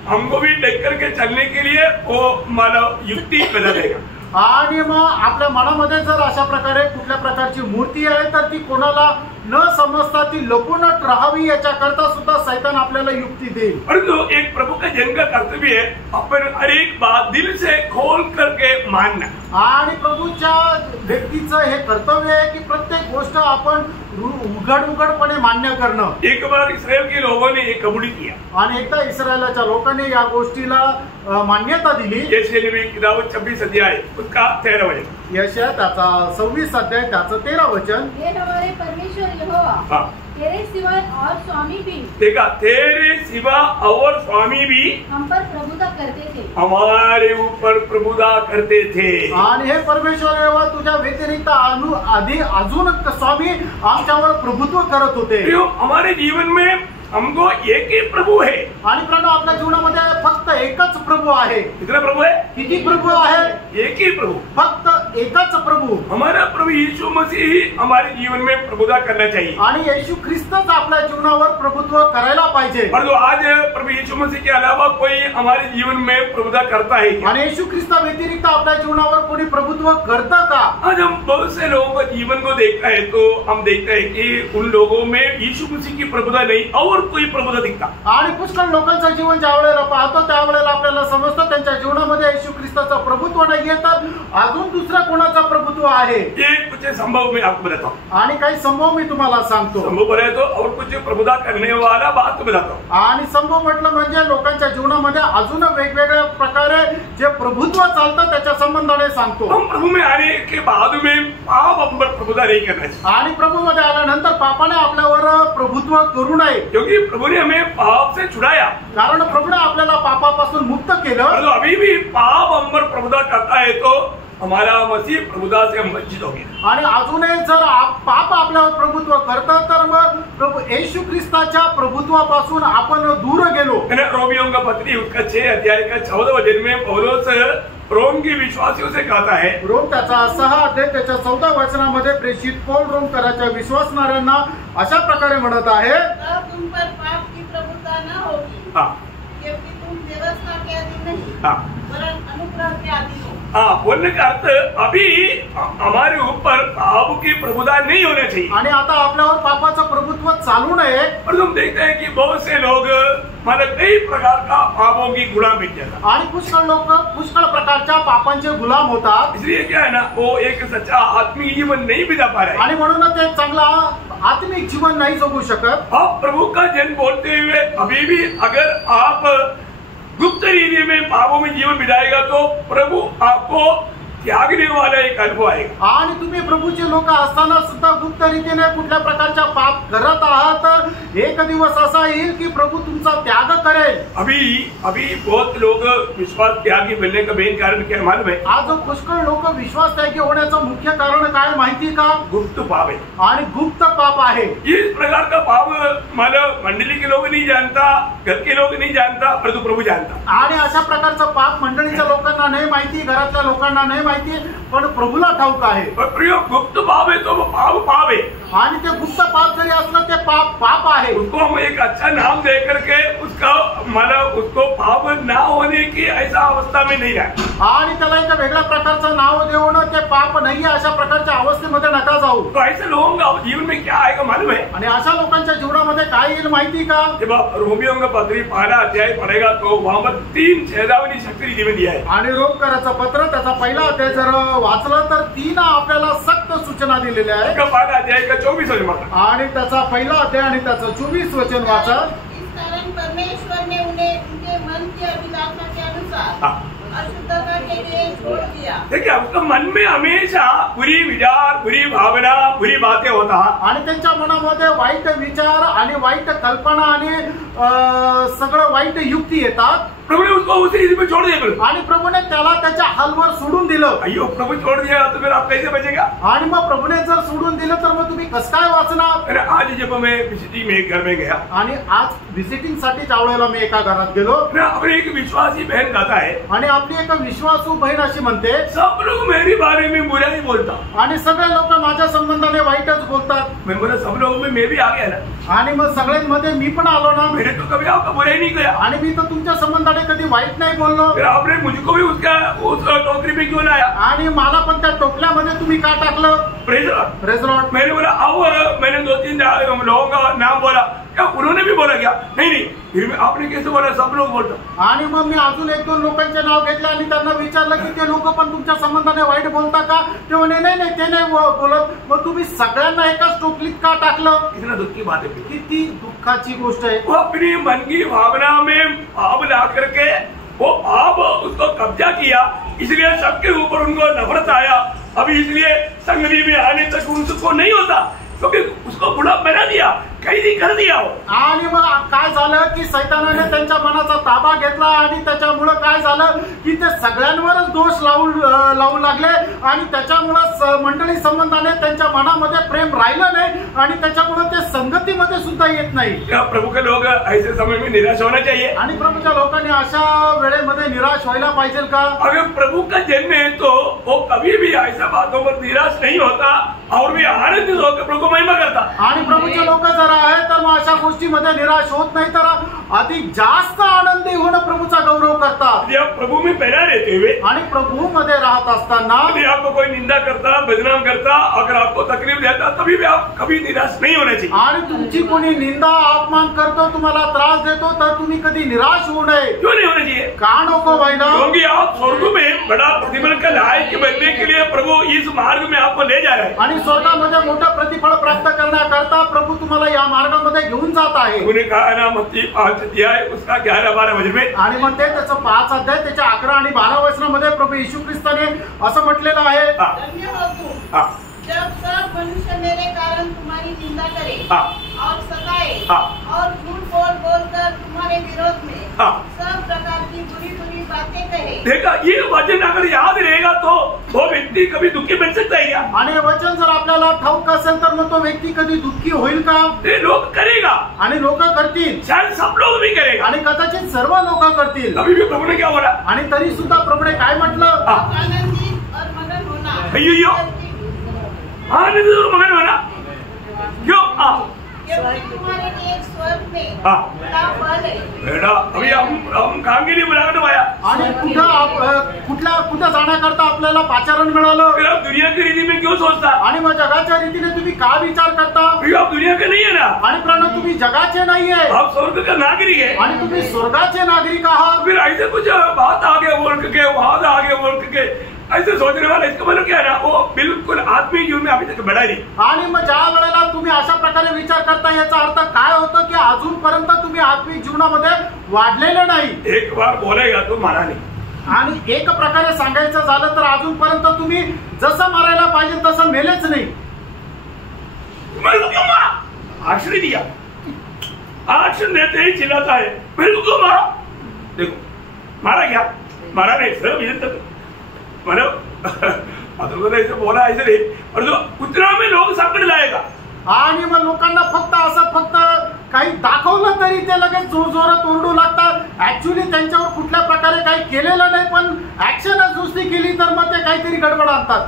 हमको भी देख करके चलने के लिए वो मानव युक्ति पैदा देगा. आणि मग आपल्या मनामध्ये जर अशा प्रकारे कुठल्या प्रकारची मूर्ती आहे तर ती कोणाला न समजता ती लपून राहावी याच्याकरता सुद्धा शैतान आपल्याला युक्ती देईल. परंतु एक प्रभु का जन का कर्तव्य है अपन हर एक बात दिल से खोल करके मानना. आणि प्रभूच्या व्यक्तीचं हे कर्तव्य आहे की प्रत्येक गोष्ट आपण उघडपणे मान्य करणं. एक बार इसराइल के लोगों ने एक कबूली किया. आणि एकदा इस्रायलाच्या लोकांनी या गोष्टीला मान्यता दिली. यशायाह नबी किताब 26 अध्याय उसका 13 वचन. यशायाह त्याचा 26 अध्याय त्याचं 13 वचन. हे हमारे परमेश्वर यहोवा तेरे सिवाय और स्वामी भी देखा, तेरे सिवा और स्वामी भी हम पर प्रभुता करते थे. हमारे ऊपर प्रभुता करते थे. आणि हे परमेश्वर यहोवा तुझ्या व्यतिरिक्त आधी अजून स्वामी आमच्यावर प्रभुत्व करत होते. हमारे जीवन में हमको एक ही प्रभु है. आणि प्रणव आपल्या जीवनामध्ये फक्त एकच प्रभू आहे. कितना प्रभु है? किती प्रभू आहे? एक ही प्रभु, फक्त एकच प्रभू. हमारा प्रभु यीशु मसीह ही हमारे जीवन में प्रभुता करना चाहिए. आणि येशू ख्रिस्तच आपल्या जीवनावर प्रभुत्व करायला पाहिजे. परंतु आज प्रभु यीशु मसीह के अलावा कोई हमारे जीवन में प्रभुता करता है क्या? आणि येशू ख्रिस्ता व्यतिरिक्त आपल्या जीवनावर कोणी प्रभुत्व करतं का? आज हम बहुत से लोगों का जीवन को देखता है तो हम देखते हैं कि उन लोगों में यीशु मसीह की प्रभुता नहीं और कोई प्रभुता दिखता. आणि पुष्कळ लोकांचं जीवन ज्या वेळेला पाहतो त्यावेळेला आपल्याला समजतं त्यांच्या जीवनामध्ये येशू ख्रिस्ताचं प्रभुत्व नाहीये तर अजून दुसरा कोणाचा प्रभुत्व आहे. ये कुछ संभव मैं आपको बताता हूँ. आणि काही संभव मी तुम्हाला सांगतो. संभव बोले तो और कुछ प्रभुता करने वाला बात बताता हूँ. आणि संभव म्हटलं म्हणजे लोकांच्या जीवनामध्ये अजून वेगवेगळ्या प्रकारे जे प्रभुत्व चालतं त्याच्या संबंधाने सांगतो. हम प्रभु में आने के बाद में पाप हम पर प्रभुता नहीं करना चाहिए. आणि प्रभूमध्ये आल्यानंतर पापाने आपल्यावर प्रभुत्व करू नये. क्योंकि प्रभु ने हमें पाप से छुड़ाया. कारण प्रभूने आपल्याला पापापासून मुक्त केलं. तो अभी भी पाप हम पर प्रभुता करता है तो हमारा मसीह प्रभुता से हम वंचित हो गए. आणि अजूनही जर पाप आपल्यावर प्रभुत्व करतं तर मग प्रभू येशू ख्रिस्ताच्या प्रभुत्वापासून आपण दूर गेलो. रोमियों का पत्री उसका 6 अध्याय का 14 वचन में पौलुस रोम के विश्वासियों से कहता है. रोम त्याचा 6 अध्याय त्याच्या 14 वचनामध्ये प्रेषित पौल रोमकराच्या विश्वासणाऱ्यांना अशा प्रकारे म्हणत आहे. तुम पर पाप की प्रभुता न होगी. क्योंकि तुम व्यवस्था के अधीन नहीं वरन अनुग्रह के अधीन हो. बोलने का अर्थ अभी हमारे ऊपर पाप की प्रभुता नहीं होना चाहिए. आणि आता आपल्यावर पापाचं प्रभुत्व चालू नये. पर तुम देखते हैं कि बहुत से लोग मतलब कई प्रकार का पापों की गुलाम बन जाता. आणि पुष्कळ लोक पुष्कळ प्रकारच्या पापांचे गुलाम होतात. इसलिए क्या है ना, वो एक सच्चा आत्मिक जीवन नहीं बिता पा रहे. आणि म्हणून ते चांगला आत्मिक जीवन नहीं जगू शकत. आप प्रभु का जन बोलते हुए अभी भी अगर आप गुप्त रीति में पापों में जीवन बिताएगा तो प्रभु आपको त्यागने वाला एक अनुभव आएगा. आणि तुम्ही प्रभूचे लोक असताना सुद्धा गुप्त रीतीने कुठल्या प्रकारच्या पाप करत आहात तर एक दिवस असा येईल की प्रभू तुमचा त्याग करेल. अभी बहुत लोग विश्वास त्यागी बनने का मेन कारण क्या मालूम है? आज पुष्कळ लोक विश्वास त्यागी होण्याचं मुख्य कारण काय माहिती का? गुप्त पाप है. आणि गुप्त पाप आहे. इस प्रकार का पाप मानव मंडली के लोग नहीं जानता, घर के लोग नहीं जानता, परंतु प्रभु जानता. आणि अशा प्रकारचं पाप मंडळीच्या लोकांना नाही माहिती, घरातल्या लोकांना नाही माहिती, माहिती पण प्रभूला ठाऊक आहे. प्रिय गुप्त पाप है तो वो पाप है, आणि ते गुप्त पाप जरी असलं ते पाप आहे. उसको हम एक अच्छा नाम दे करके उसका मतलब उसको पाप ना होने की ऐसा अवस्था में नहीं रहा, आणि त्याला एका वेगळ्या प्रकारचं नाव देऊन ते पाप नाही अशा प्रकारच्या अवस्थेमध्ये नका जाऊ. तो ऐसे लोगों का जीवन में क्या आएगा मालूम है? आणि अशा लोकांच्या जीवनामध्ये काय येईल माहिती का? जब आप रोमियों का पत्री 12 अध्याय पढ़ेगा तो वहां पर 3 छेदावनी शक्ति नीति में दिया है. आणि रोमकराचं पत्र त्याचा पहिला अध्याय जर वाचलं तर 3 आपल्याला सक्त सूचना दिलेल्या आहेत. का 12 अध्याय का 24 वचन आणि त्याचा पहिला अध्याय आणि त्याचं 24 वचन वाचा. इस कारण परमेश्वर ने उन्हें उनके मन की अभिलाषा के अनुसार अशुद्धता के लिए छोड़ दिया. देखिए आपका मन में हमेशा बुरी विचार, बुरी भावना, बुरी बातें होता, आणि त्यांच्या मनामध्ये वाईट विचार आणि वाईट कल्पना आणि सगळं वाईट युक्ती येतात. प्रभु ने उसको उसी रीति में छोड़ दिया. आणि प्रभूने त्याला त्याच्या हालवर सोडून दिलं. अयो प्रभु छोड़ दिया तो फिर आप कैसे बचेगा? आणि मग प्रभूने जर सोडून दिलं तर मग तुम्ही कसं काय वाचणार? अरे आज जब मैं विजिटिंग में एक घर में गया, आणि आज व्हिजिटिंग साठी त्यावेळेला मी एका घरात गेलो. अपने एक विश्वासी बहन कहता है, आणि आपली एक विश्वासू बहीण अशी म्हणते, सब लोग मेरे बारे में बुरा ही बोलता, आणि सगळे लोक माझ्या संबंधाने वाईटच बोलतात. मैं बोला सब लोगों में मैं भी आ गया ना, आणि मग सगळ्यांमध्ये मी पण आलो ना. मैंने तो कभी आपका बुरा ही नहीं किया, आणि मी तर तुमच्या संबंधाने कधी वाईट नाही बोललो. फिर आपने मुझको भी उस टोकरी में क्यों लाया? आणि मला पण त्या टोपल्यामध्ये तुम्ही का टाकलं? Praise Lord. Praise Lord. मैंने बोला आओ, मैंने 2-3 लोगों का नाम बोला, क्या उन्होंने भी बोला क्या? नहीं, फिर आपने कैसे बोला सब लोग बोलता? आणि मग मी अजून 1-2 लोकांचे नाव घेतले आणि त्यांना विचारलं की ते लोक पण तुमच्या संबंधाने वाईट बोलता का? ते म्हणे नाही ते नाही बोलत. मग तुम्ही सगळ्यांना एकाच टोपलीत का टाकलं? कितना दुख की बात है. किती दुःखाची गोष्ट आहे. वो अपनी मन की भावना में पाप ला करके वो पाप उसको कब्जा किया, इसलिए सबके ऊपर उनको नफरत आया. अभी इसलिए संगति में आने तक उनको नहीं होता, क्योंकि उसको बुरा बना दिया, कैदी कर दिया. आणि मग काय झालं की सैतानाने त्यांच्या मनाचा ताबा घेतला आणि त्याच्यामुळं काय झालं की ते सगळ्यांवरच दोष लावू लागले. आणि त्याच्यामुळं मंडळी संबंधाने त्यांच्या मनामध्ये प्रेम राहिलं नाही आणि त्याच्यामुळे ते संगतीमध्ये सुद्धा येत नाही. प्रभु के लोग ऐसे समय में निराश होना चाहिए. आणि प्रभूच्या लोकांनी अशा वेळेमध्ये निराश व्हायला पाहिजे का? अगर प्रभु का जन्म है तो वो कभी भी ऐसा बातों पर निराश नहीं होता और भी आनंदित होकर प्रभु को महिमा करता. आणि प्रभूचे लोक जर आहे तर मग अशा गोष्टीमध्ये निराश होत नाही तर अधिक जास्त आनंदी होणं प्रभूचा गौरव करतात. आप प्रभु में पहला रहते हुए आणि प्रभू मध्ये राहत असताना यदि आपको कोई निंदा करता, बदनाम करता, अगर आपको तकलीफ देता, तभी भी आप कभी निराश नहीं होना चाहिए. आणि तुमची कोणी निंदा अपमान करतो, तुम्हाला त्रास देतो तर तुम्ही कधी निराश होऊ नये. क्यों नहीं होना चाहिए? का नको व्हायला? क्योंकि आप स्वर्ग में बड़ा प्रतिफल का लायक बनने के लिए प्रभु इस मार्ग में आपको ले जा रहा है. आणि स्वर्गामध्ये मोठं प्रतिफळ प्राप्त करण्याकरता प्रभू तुम्हाला या मार्गामध्ये घेऊन जात आहे. उन्हें कहा ना मत्ती 5 अध्याय उसका 11-12 वचन में. आणि मग ते त्याचं 5 अध्याय त्याच्या 11 आणि 12 वचनामध्ये प्रभू येशू ख्रिस्ताने असं म्हटलेलं आहे, धन्य हो तुम जब सब मनुष्य मेरे कारण तुम्हारी निंदा करे और सताए और झूठ बोलकर तुम्हारे विरोध में सब प्रकार की बुरी बुरी बातें कहे. देखा, ये वचन अगर याद रहेगा तो वो व्यक्ति कभी दुखी बन सकता है क्या? आणि हे वचन जर आपल्याला ठाऊक असेल तर मग तो व्यक्ती कधी दुःखी होईल का? ये लोग करेगा, आणि लोक करतील, शायद सब लोग भी करेगा, आणि कदाचित सर्व लोक करतील. अभी भी प्रभु ने क्या बोला? आणि तरी सुद्धा प्रभूने काय म्हटलं? आनंदित और मगन होना. अय्यो आनंदित और मगन होना क्यों? क्योंकि तुम्हारे लिए एक स्वर्ग में बड़ा फल है. बेटा अभी हम खांगे नहीं बुलाकर आया. आणि कुठं जाण्याकरता आपल्याला पाचारण मिळालं. फिर आप दुनिया की रीति में क्यों सोचता? आणि मग जगाच्या रीतीने तुम्ही का विचार करता? फिर आप दुनिया के नहीं है ना. आणि प्राण तुम्ही जगाचे नाहीये, आप स्वर्ग का नागरिक है. आणि तुम्ही स्वर्गाचे नागरिक आहात. फिर ऐसे कुछ बात आगे बोल के वहां आगे बोल के ऐसे सोचने वाला, इसका मतलब क्या है ना, वो बिल्कुल आत्मीय जीवन में अभी तक बढ़ा नहीं. आणि मग ज्या वेळेला तुम्ही अशा प्रकारे विचार करता याचा अर्थ काय होतो की अजूनपर्यंत तुम्ही आत्मिक जीवनामध्ये वाढलेले नाही. एक बार बोलेगा तो मारा नाही. आणि एक प्रकारे सांगायचं झालं तर अजूनपर्यंत तुम्ही जसं मारायला पाहिजे तसं मेलेच नाही. मेरे को क्यों मारा? आश्रय दिया, आश्रय देते ही चिल्लाता है मेरे को क्यों मारा? देखो मारा क्या? मारा नहीं सर, इधर तक मतलब ऐसे बोला ऐसे नहीं, और जो उतना में लोग संकट लाएगा. आणि मग लोकांना फक्त काही दाखवलं तरी ते लगेच जोरजोरात ओरडू लागतात. ऍक्च्युली त्यांच्यावर कुठल्या प्रकारे काही केलेलं नाही, पण ऍक्शनच दुसरी केली तर मग ते काहीतरी गडबड आणतात.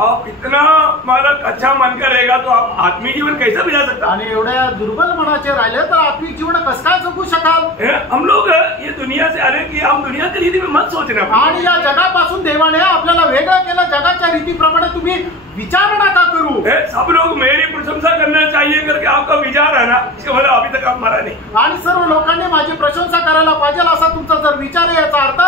आप इतना मालक अच्छा मानकर रहेगा तो आप आत्मिक जीवन कैसा बिता सकता. आणि एवढ्या दुर्बल मनाचे राहिले तर आत्मिक जीवन कसं काय जगू शकाल. हम लोग ये दुनिया से आने की हम दुनिया की रीति में मत सोचना. आणि या जगापासून देवाने आपल्याला वेगळं केलं. जगाच्या रीतीप्रमाणे तुम्ही विचार नका करू. सब लोग मेरी प्रशंसा करना चाहिए करके आपका विचार है ना, इसका मतलब अभी तक आप मरा नहीं. आणि सर्व लोकांनी माझी प्रशंसा करायला पाहिजे असा तुमचा जर विचार आहे, याचा अर्थ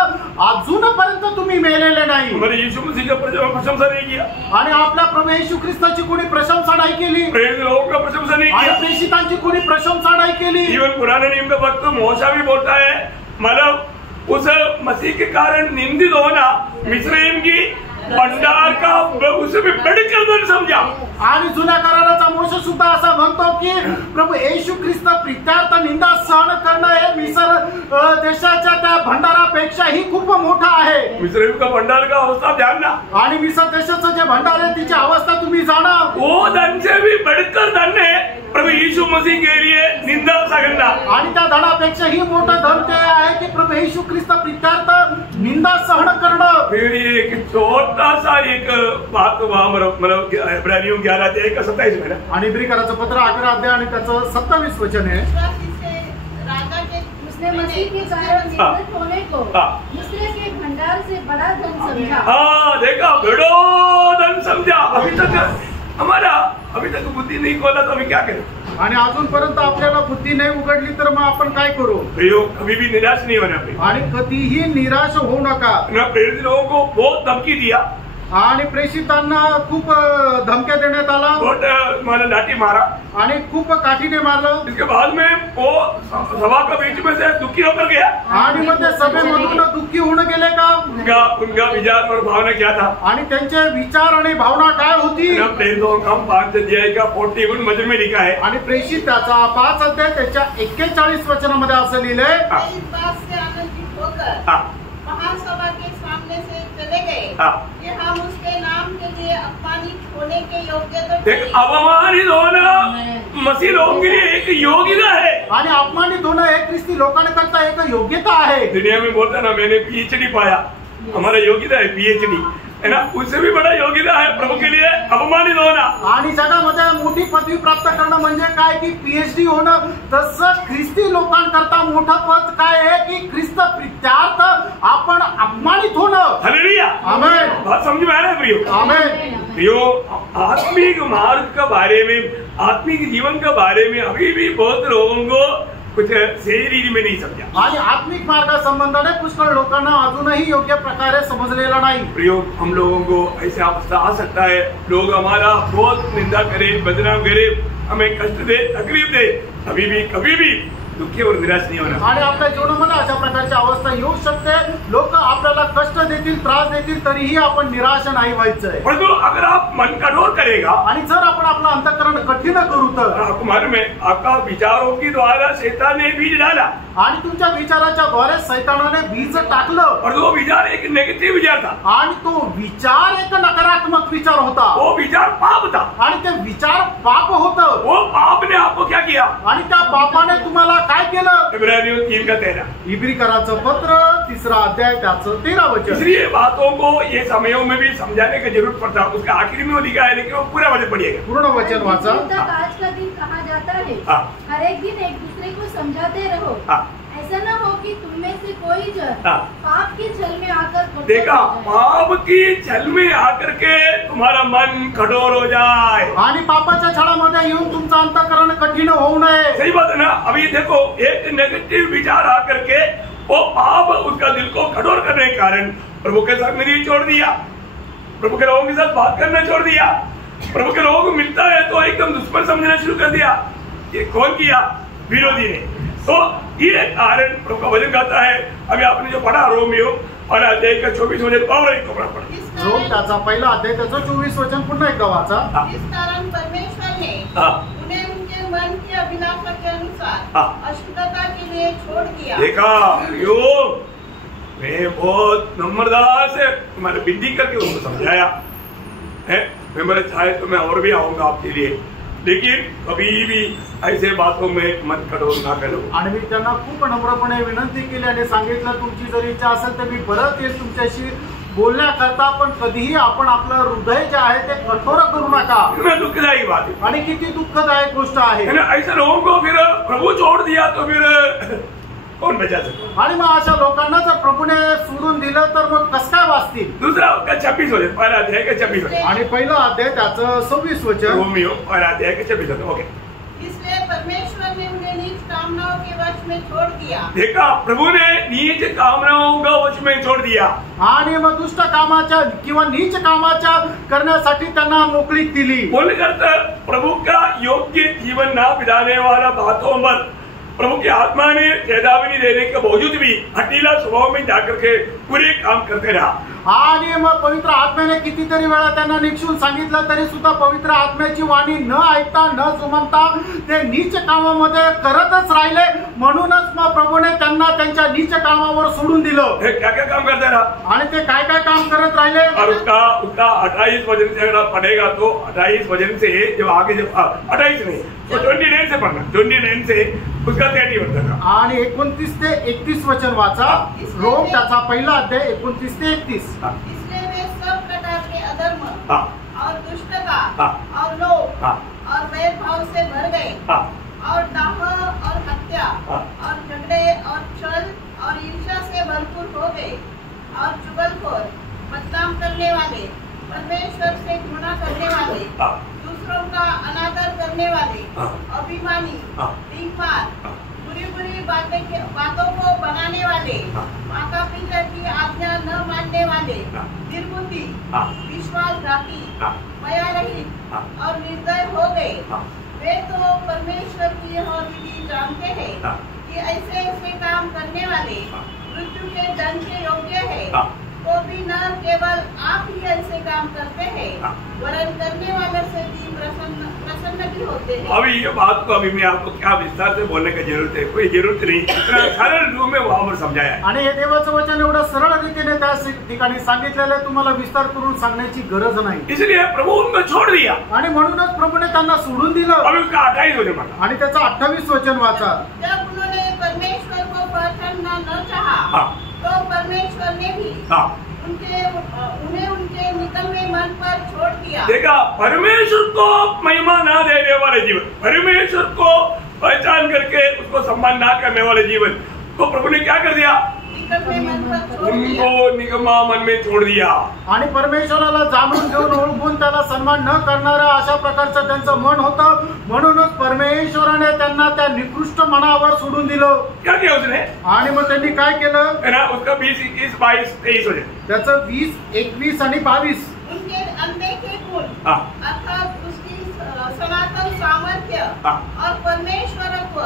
अजूनपर्यंत तुम्ही मेलेले नाही. हमारे यीशु मसीह का प्रशंसा नहीं किया. आणि आपल्या प्रभू येशू ख्रिस्ताची कोणी प्रशंसा नाही केली. प्रेरित लोगों का प्रशंसा नहीं आणि किया. प्रेषितांची कोणी प्रशंसा नाही केली. इवन पुराने नियम का भक्त मोशा भी बोलता है, मतलब उस मसीह के कारण निंदित होना मिस्रैम की भंडार का उसे भी बढ़कर समझा. आणि जुन्या कराराचा मोशे सुद्धा असं म्हणतो की प्रभू येशू ख्रिस्त प्रित्यार्थ निंदा सहन करणं हे मिस्र देशाच्या त्या भंडारापेक्षाही खूप मोठं आहे. मिस्रैम का भंडार का अवस्था ध्यान ना. आणि मिस्र देशाचं जे भंडार आहे तिची अवस्था तुम्ही जाणा. वो धन से भी बढ़कर धन है प्रभू यीशु मसीह के लिए निंदा सहना. आणि त्या धनापेक्षाही मोठं धन ते आहे की प्रभू येशू ख्रिस्त प्रित्यार्थ निंदा सहन करणं. फिर एक छोटा सा एक बात मतलब इब्रानियों 11:27 में. आणि इब्रिकराचं पत्र 11 अध्याय आणि त्याचं 27 वचन आहे. राजा के उसने मसीह के कारण निंदित होने को मिस्र के भंडार से बड़ा धन समझा. हाँ देखा, बड़ो धन समझा. अभी तक बुद्धि नहीं खोला तो अभी क्या करें. आणि अजूनपर्यंत आपल्याला बुद्धी नाही उघडली तर मग आपण काय करू. कभी भी निराश नहीं होना. आणि कधीही निराश होऊ नका. प्रेरित लोगों को बहुत धमकी दिया. आणि प्रेषितांना खूप धमक्या देण्यात आला. बहुत लाठी मारा आणि खूप काठीने मारलं. इसके बाद में वो सभा का बीच में से दुखी होकर गया. आणि मग ते सभेमधून दुःखी होऊन गेले का. उनका विचार और भावना क्या था. आणि त्यांचे विचार आणि भावना काय होती. प्रेरितों का 5 अध्याय का 41 वचन में लिखा है. आणि प्रेषित त्याचा 5 अध्याय त्याच्या 41 वचनामध्ये असं लिहिलंय. इस बात से आनंदित होकर महासभा के सामने से चले गए कि हम उसके नाम के लिए अपमानित होने के योग्य तो एक अपमानित होना मसीह लोगों के लिए एक योग्यता है. आणि अपमानित होणं हे ख्रिस्ती लोकांकरता एक योग्यता आहे. दुनिया में बोलता ना मैंने PhD पाया, हमारा योग्यता है PhD है ना. उससे भी बड़ा योग्यता है प्रभू के लिए अपमानित होना. आणि जगामध्ये मोठी पदवी प्राप्त करणं म्हणजे काय की PhD होणं. तसं ख्रिस्ती लोकांकरता मोठं पद काय आहे की ख्रिस्त प्रित्यार्थ आपण अपमानित होणं. हालेलुया. आमेन. बात समझ में आ रहा है प्रियो. आमेन. प्रियो, आत्मिक मार्ग के बारे में, आत्मिक जीवन के बारे में अभी भी बहुत लोगों को कुछ सही रीति में नहीं समझा. आणि आत्मिक मार्गासंबंधाने पुष्कळ लोकांना अजूनही योग्य प्रकारे समजलेला नाही. प्रयोग हम लोगों को ऐसा अवस्था आ सकता है, लोग हमारा बहुत निंदा करे, बदनाम करे, हमें कष्ट दे, तकलीफ दे, अभी भी कभी भी दुखी और निराश नहीं होना. आणि आपल्या जीवनामध्ये अशा प्रकारची अवस्था येऊ शकते. लोक आपल्याला कष्ट देतील, त्रास देतील, तरीही आपण निराश नाही व्हायचंय. परंतु अगर आप मन कठोर करेगा आणि जर आपण आपलं अंतःकरण कठीण करू तर आपको मालूम है आपका विचारों की द्वारा शैतान ने बीज डाला. आणि तुमच्या विचाराच्या द्वारे सैतानाने बीज टाकलं. और वो विचार एक नेगेटिव विचार था. आणि तो विचार एक नकारात्मक विचार होता. वो विचार पाप था. आणि ते विचार पाप होतं. वो पाप ने आपको क्या किया. आणि त्या पापाने तुम्हाला काय केलं. इब्रानियों 3:13. इब्रिकराचं पत्र 3 अध्याय त्याचं 13 वचन. इसलिए बातों को ये समयों में भी समझाने की जरूरत पड़ता है. उसका आखिरी में वो लिखा है, लेकिन वो पूरा वचन पढ़िएगा. पूर्ण वचन वाचा. आज का दिन कहा जाता है. हर एक दिन एक दूसरे को समझाते रहो. ऐसा न हो कि तुम में से कोई जन पाप के छल में आकर देखा, पाप की छल में आकर के तुम्हारा मन कठोर हो जाए. आणि पापाच्या छळामध्ये येऊन तुमचं अंतःकरण कठीण होऊ नये. सही बात है ना. अभी देखो, एक नेगेटिव विचार आकर के वो पाप उसका दिल को कठोर करने के कारण प्रभु के साथ मिलना छोड़ दिया, प्रभु के लोगों के साथ बात करना छोड़ दिया, प्रभु के लोगों को मिलता है तो एकदम दुश्मन समझना शुरू कर दिया. ये कौन किया. विरोधी ने. तो ये कारण प्रभु का वचन कहता है. अभी आपने जो पढ़ा रोमियो और अध्याय का 24 वचन और एक कपड़ा पढ़ा. रोम त्याचा पहिला अध्याय त्याचं 24 वचन पुन्हा एकदा वाचा. इस कारण परमेश्वर ने उन्हें उनके मन की अभिलाषा के अनुसार अशुद्धता के लिए छोड़ दिया. देखा यो, मैं बहुत नम्रता से तुम्हारे विनती करके उसको समझाया है. मैं मेरे चाहे तो मैं और भी आऊंगा आपके लिए, लेकिन कभी भी ऐसे बातों में मन कठोर ना करो। आणि मी त्यांना खूप नम्रपणे विनंती केली आणि सांगितलं तुमची जर इच्छा असेल तर मी परत येईल तुमच्याशी बोलण्याकरता, पण कधीही आपण आपलं हृदय जे आहे ते कठोर करू नका। दुखदायी बात है आणि किती दुःखदायक गोष्ट आहे। ऐसे लोगों को फिर प्रभु छोड़ दिया तो फिर कौन बचा सकता? आणि मग अशा लोकांना जर प्रभूने सोडून दिलं तर मग कसं काय वाचतील? दूसरा 26 होते, पहला अध्याय का 26 होते आणि पहिला अध्याय त्याचं 26 वचन, रोमियो पहला अध्याय का 26 होते। ओके, इसलिए परमेश्वर ने उन्हें नीच कामनाओं के वश में छोड़ दिया। देखा, प्रभु ने नीच कामनाओं का वश में छोड़ दिया आणि मग दुष्ट कामाच्या किंवा नीच कामाच्या करण्यासाठी त्यांना मोकळीक दिली। बोलकर प्रभु का योग्य जीवन ना बिताने वाला बातों पर प्रभु की आत्मा ने चेतावनी देने के बावजूद भी हठीला स्वभाव में जाकर के पूरे काम करते रहा। आणि मग पवित्र आत्म्याने कितीतरी वेळा त्यांना निक्षून सांगितलं तरी सुद्धा पवित्र आत्म्याची वाणी न ऐकता न जुमानता ते नीच कामामध्ये करतच राहिले। म्हणूनच मग प्रभूने त्यांना त्यांच्या नीच कामावर सोडून दिलं। क्या क्या काम करते रहा आणि ते काय काय काम करत राहिले? और उसका 28 वचन से अगर आप पढ़ेगा तो 28 वचन से जब आगे जब 28 नहीं तो 29 से पढ़ना, 29 से उसका 30 वचन का। आणि 29 ते 31 वचन वाचा, रोम त्याचा पहिला अध्याय 29 ते 31। इसलिए वे सब प्रकार के अधर्म हाँ। और दुष्टता हाँ। और लोभ हाँ। और भेदभाव से भर गए हाँ। और दाह और हत्या हाँ। और झगड़े और छल और ईर्ष्या से भरपूर हो गए और चुगलखोर, बदनाम करने वाले, परमेश्वर से घृणा करने वाले, हाँ। दूसरों का अनादर करने वाले, हाँ। अभिमानी, हाँ। ढींगमार, हाँ। बुरी बातों को बनाने वाले, हाँ। माता पिता की आज्ञा न मानने वाले, हाँ। निर्बुद्धि, हाँ। विश्वासघाती, हाँ। दयारहित हाँ। और निर्दय हो गए। हाँ। वे तो परमेश्वर की यह विधि जानते हैं हाँ। कि ऐसे ऐसे काम करने वाले हाँ। मृत्यु के दंड के योग्य है। हाँ। तो भी न केवल आप ही ऐसे काम करते हैं, हाँ। वरन करने वाले से भी प्रसन्न भी होते हैं। अभी ये बात को अभी मैं आपको क्या विस्तार से बोलने की जरूरत है, कोई जरूरत नहीं, इतना सरल रूप में वहां पर समझाया है। आणि हे देवाचं वचन एवढं सरळ रीतीने त्या ठिकाणी सांगितलेलं आहे, तुम्हाला विस्तार करून सांगण्याची गरज नाही। इसलिए प्रभु उनको छोड़ दिया आणि म्हणूनच प्रभूने त्यांना सोडून दिलं। अभी उसका 28 वचन पढ़ा। आणि त्याचं 28 वचन वाचा, जब उन्होंने परमेश्वर को पहचानना न चाहा, हाँ। तो परमेश्वर ने भी हाँ। उन्हें उनके निकम्मे मन पर छोड़ दिया। देखा, परमेश्वर को महिमा ना देने वाले जीवन, परमेश्वर को पहचान करके उसको सम्मान ना करने वाले जीवन को प्रभु ने क्या कर दिया? निकम्मे मन पर छोड़ दिया। उनको निकम्मा मन में छोड़ दिया। आणि परमेश्वराला जाणून घेऊन ओळखून त्याला सन्मान न करणारा अशा प्रकारचं त्यांचं मन होतं। म्हणूनच परमेश्वराने त्यांना त्या निकृष्ट मनावर सोडून दिलं। क्या किया उसने? आणि मग त्यांनी काय केलं? है ना, उसका 20, 21, 22, 23 हो जाए। त्याचं 20, 21 आणि 22 उनके अनदेखे गुण, हाँ। अर्थात उसकी सनातन सामर्थ्य हाँ। और परमेश्वरत्व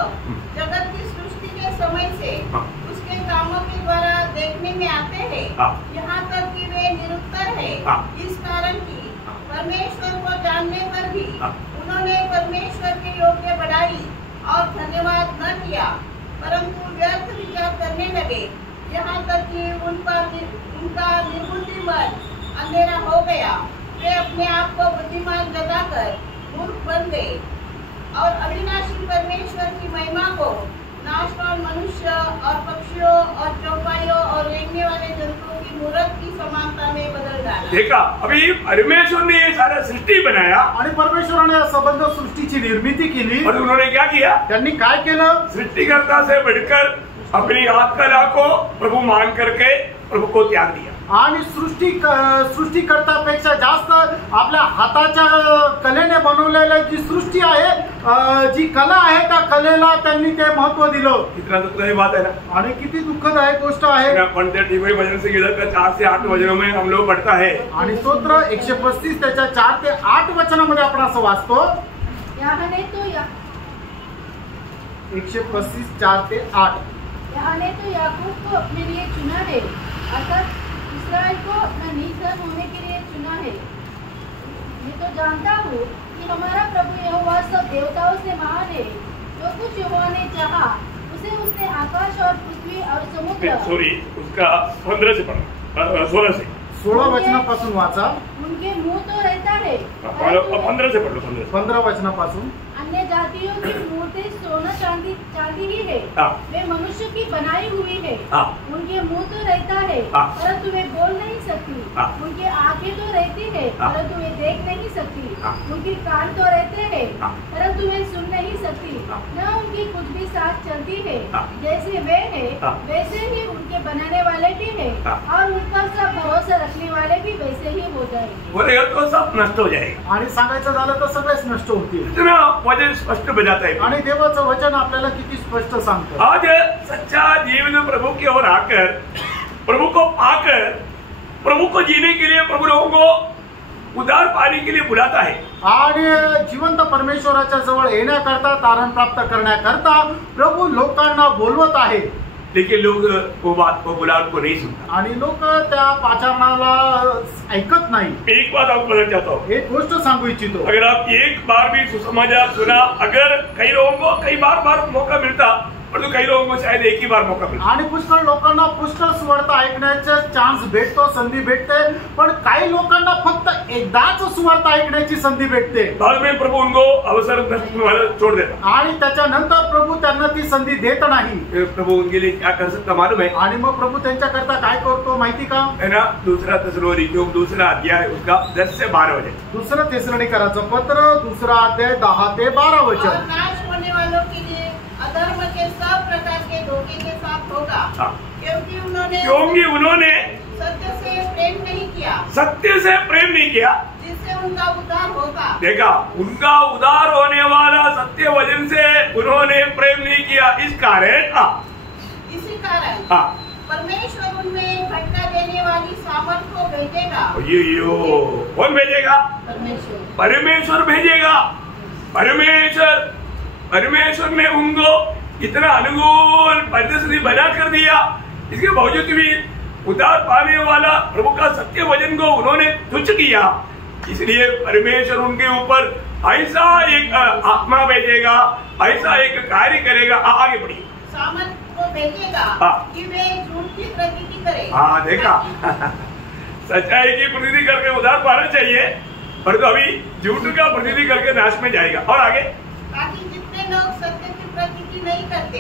जगत की सृष्टि के समय से हाँ। उसके कामों के द्वारा देखने में आते हैं। हाँ। यहाँ तक कि वे निरुत्तर है। हाँ। इस कारण की परमेश्वर को जानने पर भी हाँ। उन्होंने परमेश्वर के योग्य बढ़ाई और धन्यवाद न किया, परंतु व्यर्थ विचार करने लगे। यहाँ तक कि उनका निर्बुद्धि मन अंधेरा हो गया। वे अपने आप को बुद्धिमान जताकर मूर्ख बन गए और अविनाशी परमेश्वर की महिमा को नाशवान मनुष्य और पक्षियों और चौपाइयों और रेंगने वाले जंतुओं की मूर्त की समानता में बदल डाला। देखा, अभी परमेश्वर ने ये सारा सृष्टि बनाया आणि परमेश्वराने या संबंध सृष्टीची निर्मिती केली। और उन्होंने क्या किया? त्यांनी काय केलं? सृष्टिकर्ता से बढ़कर अपनी आत्मा को प्रभु मान करके प्रभु को त्याग दिया। आणि सृष्टिकर्तापेक्षा जास्त आपल्या हाताच्या कलेने बनवलेली जी सृष्टी आहे, जी कला आहे, त्या कलेला त्यांनी ते महत्व दिलं। कितना दुखदायी बात है ना। आणि किती दुःखदायक गोष्ट आहे। पढ़ते टीवी भजन से इधर का 4 से 8 वचनों में हम लोग पढ़ता है। आणि स्तोत्र 135 त्याच्या 4 ते 8 वचनामध्ये आपण असं वाचतो, 135 4 ते 8। याने तो याकूब को अपने लिए चुना है, अर्थात इस्राएल को अपना नीचन होने के लिए चुना है। मैं तो जानता हूँ कि हमारा प्रभु यहोवा सब देवताओं से महान है। जो कुछ यहोवा ने चाहा उसे उसने आकाश और पृथ्वी और समुद्र, सॉरी, उसका 15 से पढ़ा, 16 से 16 वचनापासून वाचा। उनके मुंह तो रहता है। 15 से पढ़ लो, 15 वचनापासून। अन्य जातियों की मूर्ति सोना चांदी ही है, वे मनुष्य की बनाई हुई है। उनके मुंह तो रहता है परंतु वे बोल नहीं सकती, उनकी आंखें तो रहती है परंतु वे देख नहीं सकती, उनके कान तो रहते हैं परंतु वे सुन नहीं सकती, न उनकी कुछ भी सांस चलती है। जैसे वे है वैसे ही उनके बनाने वाले भी है, और उनका सब भरोसा रखने वाले भी वैसे ही हो जाएंगे। बोलेगा तो सब नष्ट हो जाएगा। आणि सांगायचं झालं तर सगळेच नष्ट होतील। इतना वचन स्पष्ट बजाता है आणि देवाचं वचन आपल्याला किती स्पष्ट सांगतं। आज सच्चा जीवन प्रभु की ओर आकर, प्रभु को पाकर, प्रभु को जीने के लिए प्रभु लोगों को उद्धार पाने के लिए बुलाता है। आणि जिवंत परमेश्वराच्या जवळ येण्याकरता, तारण प्राप्त करण्याकरता प्रभु लोकांना बोलवत आहे। लेकिन लोग वो बात को बुलाहट को नहीं सुनता, आणि लोक त्या पाचारणाला ऐकत नाही। एक बात आपको बताना चाहता हूँ, एक गोष्ट सांगू इच्छितो। अगर आप एक बार भी सुसमाचार सुना, अगर कई लोगों को कई बार मौका मिलता, परंतु कई लोगों को शायद एक ही बार मौका मिलता। आणि पुष्कळ लोकांना पुष्कळ सुवार्ता ऐकण्याचे चान्स भेटतो, संधी भेटते, पण काही लोकांना फक्त एकदाच सुवार्ता ऐकण्याची संधी भेटते। बाद में प्रभु उनको अवसर छोड़ देता, आणि त्याच्यानंतर प्रभु त्यांना ती संधी देत नाही। प्रभु उनके लिए क्या कर सकता मालूम है? आणि मग प्रभु त्यांच्याकरता काय करतो माहिती का? है ना, 2 थिस्सलुनीकियों 2 अध्याय उसका 10 से 12 वचन। 2 थिस्सलुनीकराचं पत्र 2 अध्याय 10 ते 12 और वचन। नाश होने वालों के लिए अधर्म के सब प्रकार के धोखे के साथ होगा, क्योंकि उन्होंने सत्य से प्रेम नहीं किया, सत्य से प्रेम नहीं किया जिससे उनका उद्धार होता। देखा, उनका उद्धार होने वाला सत्य वचन से उन्होंने प्रेम नहीं किया। इसी कारण परमेश्वर उनमें भटका देने वाली सामर्थ को भेजेगा। कौन भेजेगा? परमेश्वर भेजेगा। परमेश्वर ने उनको इतना अनुकूल परिस्थिति बना कर दिया, इसके बावजूद भी उद्धार पाने वाला प्रभु का सत्य वचन को उन्होंने तुच्छ किया। इसलिए परमेश्वर उनके ऊपर ऐसा एक आत्मा भेजेगा, ऐसा एक कार्य करेगा। आगे बढ़िए। सामर्थ को भेजेगा कि वे झूठ की प्रतीति करें। हाँ, देखा, सच्चाई की प्रतीति करके उद्धार पाना चाहिए, पर तो अभी झूठ का प्रतीति करके नाश में जाएगा। और आगे, ताकि जितने लोग सत्य की प्रतीति नहीं करते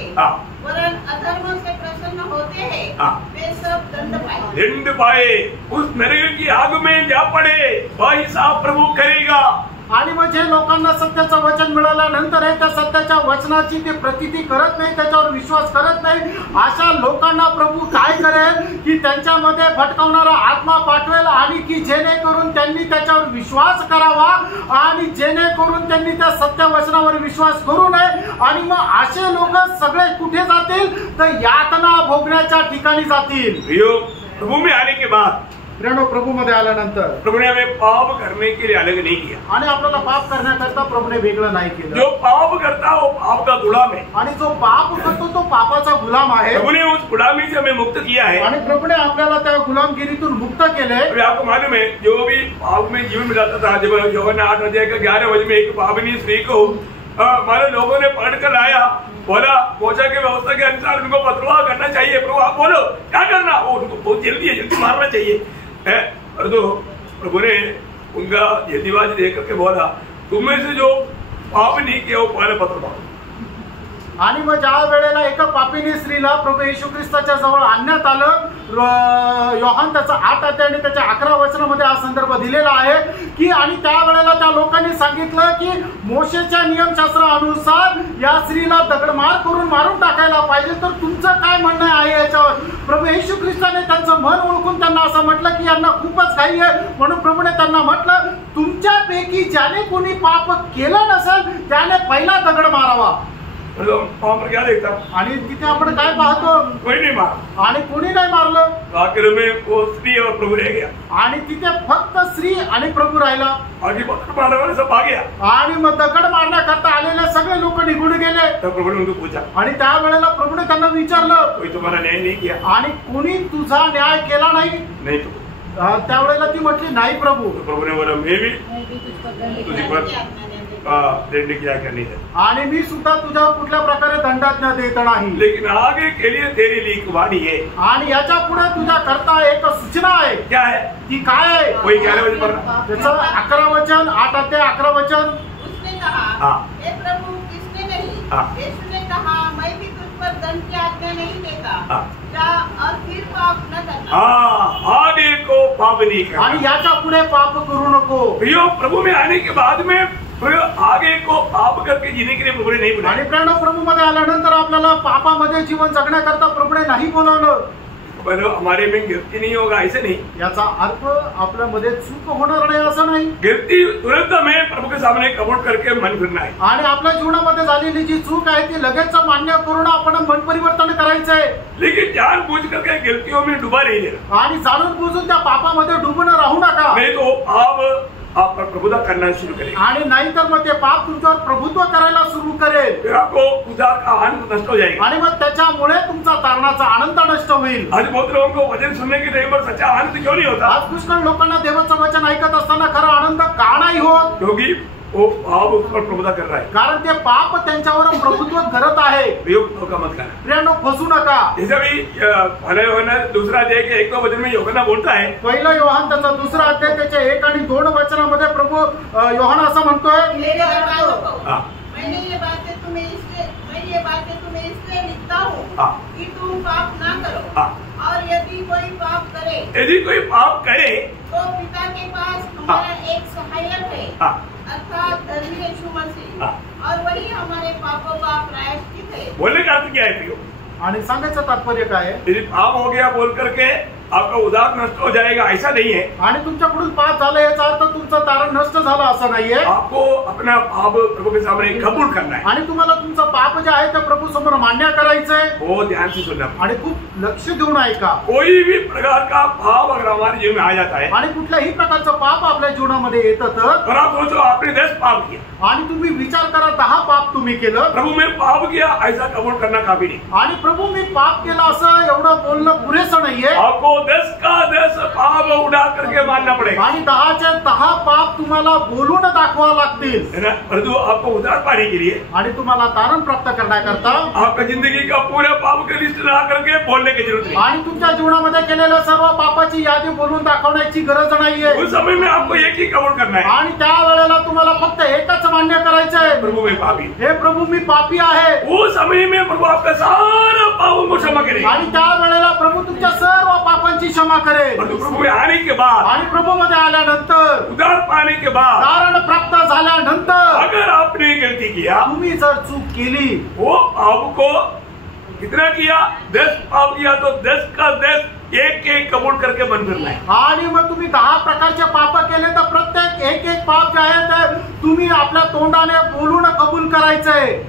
वरन अधर्मों से प्रसन्न होते हैं, वे सब दंड पाए, उस नरक की आग में जा पड़े, वह हिसाब प्रभु करेगा। आणि मग जे लोकांना सत्याचं वचन मिळाल्यानंतर आहे त्या सत्याच्या वचनाची ते प्रतिती करत नाही, त्याच्यावर विश्वास करत नाही, अशा लोकांना प्रभू काय करेल की त्यांच्यामध्ये भटकवणारा आत्मा पाठवेल, आणि की जेणेकरून त्यांनी त्याच्यावर विश्वास करावा आणि जेणेकरून त्यांनी त्या सत्य वचनावर विश्वास करू नये। आणि मग असे लोक सगळे कुठे जातील? तर यातना भोगण्याच्या ठिकाणी जातील। प्रभु में आने के बाद, प्रभु मध्ये आल्यानंतर प्रभु ने हमें पाप करने के लिए अलग नहीं किया, आणि आपल्याला पाप करण्याकरता प्रभुने वेगळं नाही केलं। जो पाप करता वो पाप का गुलाम है, आणि जो पाप करतो तो पापाचा गुलाम आहे। प्रभु ने उस गुलामी से हमें मुक्त किया है, आणि प्रभुने आपल्याला त्या गुलामगिरीतून मुक्त केले। आपको मालूम है, जो भी पाप में जीवन मिलाता था, जब यूहन्ना 8 अध्याय का 11 वचन में एक पापनी स्त्री को हमारे लोगों ने पकड़ कर लाया, बोला मोशे की व्यवस्था के अनुसार उनको पथरवाह करना चाहिए। प्रभु आप बोलो क्या करना? वो उनको बहुत जल्दी मारना चाहिए है। और तो प्रभु ने उनका जल्दीबाजी देख करके बोला, तुम्हें से जो पाप नहीं किया वो पहले पत्र मारो। आणि मग ज्या वेळेला एका पापीनी स्त्रीला प्रभू येशू ख्रिस्ताच्या जवळ आणण्यात आलं, योहान त्याचा 8 अध्याय आणि त्याच्या 11 वचनामध्ये हा संदर्भ दिलेला आहे की, आणि त्या वेळेला त्या लोकांनी सांगितलं की मोशेच्या नियमशास्त्रानुसार या स्त्रीला दगडमार करून मारून टाकायला पाहिजे, तर तुमचं काय म्हणणं आहे याच्यावर? प्रभू येशू ख्रिस्ताने त्यांचं मन ओळखून त्यांना असं म्हटलं की यांना खूपच घाई आहे, म्हणून प्रभूने त्यांना म्हटलं, तुमच्यापैकी ज्याने कोणी पाप केलं नसेल त्याने पहिला दगड मारावा। क्या देखता? आणि तिथे आपण काय पाहतो? कोणी नाही मारलं, आणि कोणी नाही मारलं। आखिर में वो स्त्री और प्रभु रह गया, आणि तिथे फक्त स्त्री आणि प्रभू राहिला। आगे पत्थर मारने वाले सब आ गया, आणि मग दगड मारण्याकरता आलेले सगळे लोक निघून गेले। तर प्रभू ने उनको पूछा, आणि त्या वेळेला प्रभूने त्यांना विचारलं, कोई तुम्हारा न्याय नहीं किया? आणि कोणी तुझा न्याय केला नाही? नहीं तो त्यावेळेला ती म्हटली, नाही प्रभू। प्रभू ने बोला, मैं भी दंड किया करनी है, आणि मी सुद्धा तुझ्यावर कुठल्या प्रकारे दंडाज्ञा देत नाही. लेकिन आगे के लिए तेरे लिए एक वाणी है. आणि याच्या पुढे तुझ्या करता एक सूचना आहे. क्या है? ती काय आहे? वही 11 बजे पढ़ना. त्याचं 11 वचन, 8 अध्याय 11 वचन. उसने कहा, हाँ. हे प्रभु किसने नहीं? हाँ. यीशु ने कहा, मैं भी तुझ पर दंड की आज्ञा नहीं देता. हाँ. जा और फिर पाप न करना. हाँ, आगे को पाप नहीं करना. आणि याच्या पुढे पाप करू नको. प्रियो, प्रभु में आने के बाद में आगे को पाप करके जीने के लिए प्रभु ने नहीं आणि बुलाया. प्रेरणा प्रभूमध्ये आल्यानंतर आपल्याला पापामध्ये जीवन जगण्याकरता प्रभूने नाही बोलवलं. हमारे में गिरती नहीं होगा ऐसे नहीं. याचा अर्थ आपल्यामध्ये चूक होणार नाही असं नाही. गिरती तुरंत हमें प्रभु के सामने कबूल करके मन फिरना है. आणि आपल्या जीवनामध्ये झालेली जी चूक आहे ती लगेच मान्य करून आपण मन परिवर्तन करायचंय. लेकिन जानबूझ करके गिरतियों में डुबा नहीं देना. आणि जाणून बुजून त्या पापामध्ये डुबून राहू नका. नहीं तो पाप आप पर प्रभुता करना शुरू करेगा. आणि नाहीतर मग ते पाप तुमच्यावर प्रभुत्व करायला सुरू करेल. फिर आपको उद्धार का आनंद नष्ट हो जाएगा. आणि मग त्याच्यामुळे तुमचा तारणाचा आनंद नष्ट होईल. आज बहुत लोगों को वचन सुनने के टाइम पर सच्चा आनंद क्यों नहीं होता? आज पुष्कळ लोकांना देवाचं वचन ऐकत असताना खरा आनंद का नाही होत? क्योंकि वो पाप उस पर प्रभुता कर रहा है. कारण ते पाप त्यांच्यावर प्रभुत्व करत आहे. प्रयोग धोखा मत करना. प्रियांनो, फसू नका. जैसे भी पहले योहन्ना दूसरा अध्याय के 1 वचन में यूहन्ना बोलता है. पहिला योहान त्याचा 2 अध्याय त्याच्या 1 आणि 2 वचनामध्ये प्रभू योहान असं म्हणतोय, मेरे बालकों, हाँ. मैं ये बातें तुम्हें इसलिए लिखता हूँ हाँ. कि तुम पाप ना करो. हाँ. और यदि कोई पाप करे यदि कोई पाप करे तो पिता के पास हमारा एक सहायक है, हाँ. अर्थात धर्मी यीशु मसीह. हाँ. और वही हमारे पापों का प्रायश्चित है. बोलने का अर्थ क्या है प्रियो? आणि सांगायचं तात्पर्य काय आहे? यदि पाप हो गया बोल करके आपका उद्धार नष्ट हो जाएगा ऐसा नहीं है. आणि तुमच्याकडून पाप झालं याचा अर्थ तुमचं तारण नष्ट झालं असं नाहीये. आपको अपना पाप प्रभु के सामने कबूल करना है. आणि तुम्हाला तुमचं पाप जे आहे ते प्रभू समोर मान्य करायचंय. वो ध्यान से सुनना. आणि खूप लक्ष देऊन ऐका. कोई भी प्रकार का पाप अगर हमारे जीवन में आ जाता है आणि कुठल्याही प्रकारचं पाप आपल्या जीवनामध्ये येतं तर और आप सोचो आपने 10 पाप किया, आणि तुम्ही विचार करा 10 पाप तुम्ही केलं. प्रभु में पाप किया ऐसा कबूल करना काफी नहीं. आणि प्रभू मी पाप केलं असं एवढं बोलणं पुरेसं नाहीये. आपको 10 का 10 पाप उड़ा करके मानना पड़ेगा. आणि 10चे 10 पाप तुम्हाला बोलून दाखवावं लागतील. है ना? परंतु आपको उद्धार पाने के लिए आणि तुम्हाला तारण प्राप्त करण्याकरता आपका जिंदगी का पूरा पाप का लिस्ट ला करके बोलने की जरूरत नहीं. आणि तुमच्या जीवनामध्ये केलेल्या सर्व पापाची यादी बोलून दाखवण्याची गरज नाहीये. उस समय में आपको एक ही कबूल करना है. आणि त्या वेळेला तुम्हाला फक्त एकच मान्य करायचंय, प्रभु में पापी. हे प्रभू मी पापी आहे. उस समय में प्रभु आपका सारा पापों को क्षमा करेगा. आणि त्या वेळेला प्रभू तुमच्या सर्व पापांची क्षमा करेल. परंतु प्रभु में आने के बाद, आणि प्रभू मध्ये आल्यानंतर, उद्धार पाने के बाद, तारण प्राप्त झाल्यानंतर अगर आपने गलती किया, तुम्ही जर चूक केली, वो आपको कितना किया? 10 पाप किया तो 10 का 10 एक कबूल करके मन फिरना है. आणि मग तुम्ही 10 प्रकारचे पाप केले तर प्रत्येक एक पाप जे आहे ते तुम्ही आपल्या तोंडाने बोलून कबूल करायचंय.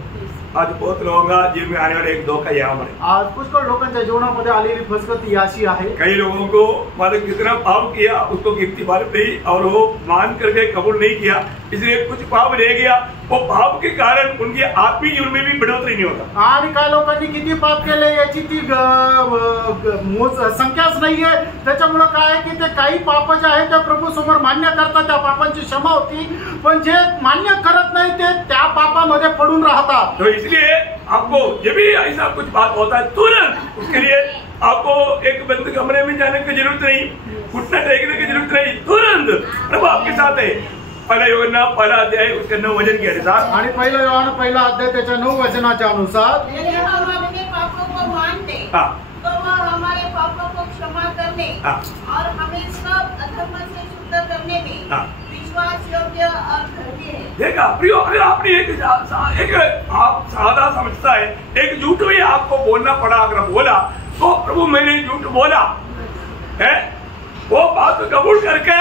आज बहुत लोगों का जीवन में आने वाला एक धोखा यहाँ पर है. आज पुष्कळ लोकांच्या जीवनामध्ये आलेली फसगती अशी आहे. कई लोगों को मतलब कितना पाप किया उसको गिनती मालूम नहीं और वो मान करके कबूल नहीं किया, इसलिए कुछ पाप रह गया. वो पाप के कारण उनके आत्मिक जीवन में भी बढ़ोतरी नहीं होता. आणि काय लोकांनी किती पाप केले याची ती संख्याच नाहीये. त्याच्यामुळे काय आहे की ते काही पाप जे आहे ते प्रभू समोर मान्य करतात, त्या पापांची क्षमा होती. पण जे मान्य करत नाही ते त्या पापामध्ये पडून राहतात. तो इसलिए आपको जब भी ऐसा कुछ बात होता है तुरंत उसके लिए आपको एक बंद कमरे में जाने की जरूरत नहीं, घुटना टेकने की जरूरत नहीं. तुरंत प्रभु आपके साथ है. पहला यूहन्ना पहला अध्याय उसके 9 वचन के अनुसार, आणि पहिला योहान पहिला अध्याय त्याच्या 9 वचनाच्या अनुसार, यदि हम अपने पापों को मान लें हाँ. तो वह हमारे पापों को क्षमा करने हाँ. और हमें सब अधर्म से शुद्ध करने में हाँ. विश्वास योग्य और धर्मी है. देखा प्रियो, अगर आपने एक आप सादा समझता है एक झूठ भी आपको बोलना पड़ा, अगर बोला तो प्रभु मैंने झूठ बोला है, वो बात कबूल करके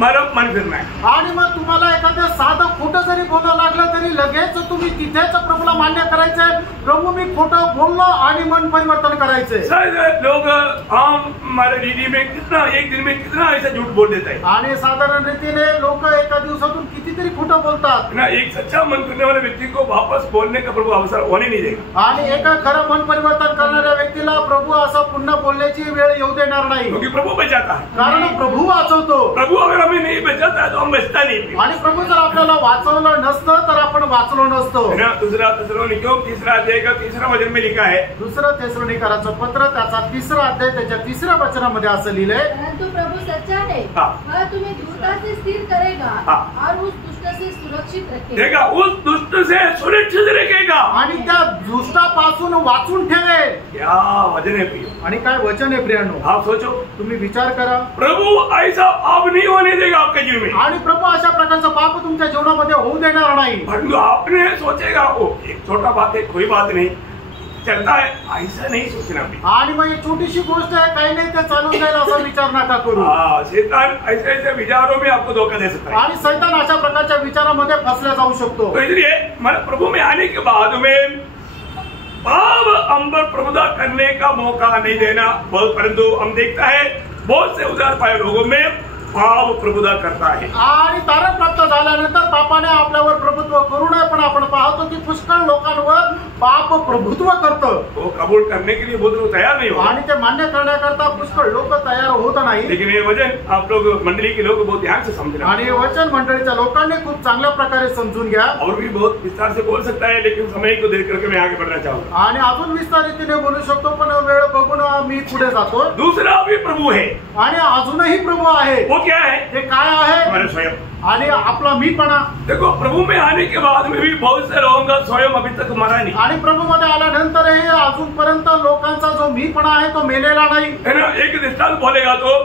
मन फिरना है. आणि मग तुम्हाला एखादं साधं खोटं जरी बोलावं लागलं तरी लगेच तुम्ही तिथेच प्रभूला मान्य करायचंय, प्रभू मी खोटं बोललो आणि मन परिवर्तन करायचंय. शायद लोग आम हमारे रीति में कितना एक दिन में कितना ऐसा झूठ बोल देता है. आणि साधारण रीतीने लोक एका दिवसातून कितीतरी खोटं बोलतात. ना एक सच्चा मन करने वाले व्यक्ति को वापस बोलने का प्रभु अवसर होने नहीं देगा. आणि एका खरं मन परिवर्तन करणाऱ्या व्यक्तीला प्रभू असं पुन्हा बोलण्याची वेळ येऊ देणार नाही. क्योंकि प्रभु बचाता है. कारण प्रभू वाचवतो. प्रभु अगर हमें नहीं बचाता है तो हम बचता नहीं. आणि प्रभू जर आपल्याला वाचवलं नसतं तर आपण वाचलो नसतो. दूसरा थिस्सलुनीकियों 3रा अध्याय का 3रा वचन में लिखा है. दुसरं थिस्सलुनीकरांचं पत्र त्याचा 3रा अध्याय त्याच्या 3ऱ्या वचनामध्ये असं लिहिलंय, परंतु प्रभु सच्चा है, वह तुम्हें दृढ़ता से स्थिर करेगा और उस दुष्ट से सुरक्षित रखेगा. उस दुष्ट से सुरक्षित रखेगा आणि त्या दुष्टापासून वाचून ठेवेल. क्या वचन है प्रिय. आणि काय वचन आहे प्रियांनो. आप सोचो, तुम्ही विचार करा, प्रभु ऐसा पाप नहीं होने देगा आपके जीवन में. आणि प्रभू अशा प्रकारचं पाप तुमच्या जीवनामध्ये होऊ देणार नाही. परंतु आपने सोचेगा वो एक छोटा बात है, कोई बात नहीं, चलता है, ऐसा नहीं सोचना. आणि मग एक छोटीशी गोष्ट आहे, काही नाही ते चालून जाईल असा विचार नका करू. शैतान ऐसे ऐसे विचारों में आपको धोखा दे सकता है. आणि शैतान अशा प्रकारच्या विचारामध्ये फसल्या जाऊ शकतो. तो इसलिए मतलब प्रभु में आने के बाद में पाप हम पर प्रभुता करने का मौका नहीं देना. बहुत परंतु हम देखता है बहुत से उदार पाए लोगों में पाप प्रभुता करता है. आणि तारण प्राप्त झाल्यानंतर पापाने आपल्यावर प्रभुत्व करू नये, पण आपण पाहतो की पुष्कळ लोकांवर पाप प्रभुत्व करतं. वो कबूल करने के लिए बहुत लोग तैयार नहीं हो. आणि ते मान्य करण्याकरता पुष्कळ लोक तयार होत नाही. लेकिन ये वचन आप लोग मंडली के लोग बहुत ध्यान से समझना. आणि हे वचन मंडळीच्या लोकांनी खूप चांगल्या प्रकारे समजून घ्या. और भी बहुत विस्तार से बोल सकता है, लेकिन समय को देख करके मैं आगे बढ़ना चाहूंगा. आणि अजून विस्तार रीतीने बोलू शकतो, पण वेळ बघून मी पुढे जातो. दूसरा भी प्रभु है. आणि अजूनही प्रभू आहे. वो क्या है? ते काय आहे? हमारे स्वयं. आणि आपला मीपणा. देखो प्रभु में आने के बाद में भी बहुत से लोगों का स्वयं अभी तक मरा नहीं. आणि प्रभू मध्ये आल्यानंतरही अजूनपर्यंत लोकांचा जो मीपणा आहे तो मेलेला नाही. है ना. एक दृष्टांत बोलेगा तो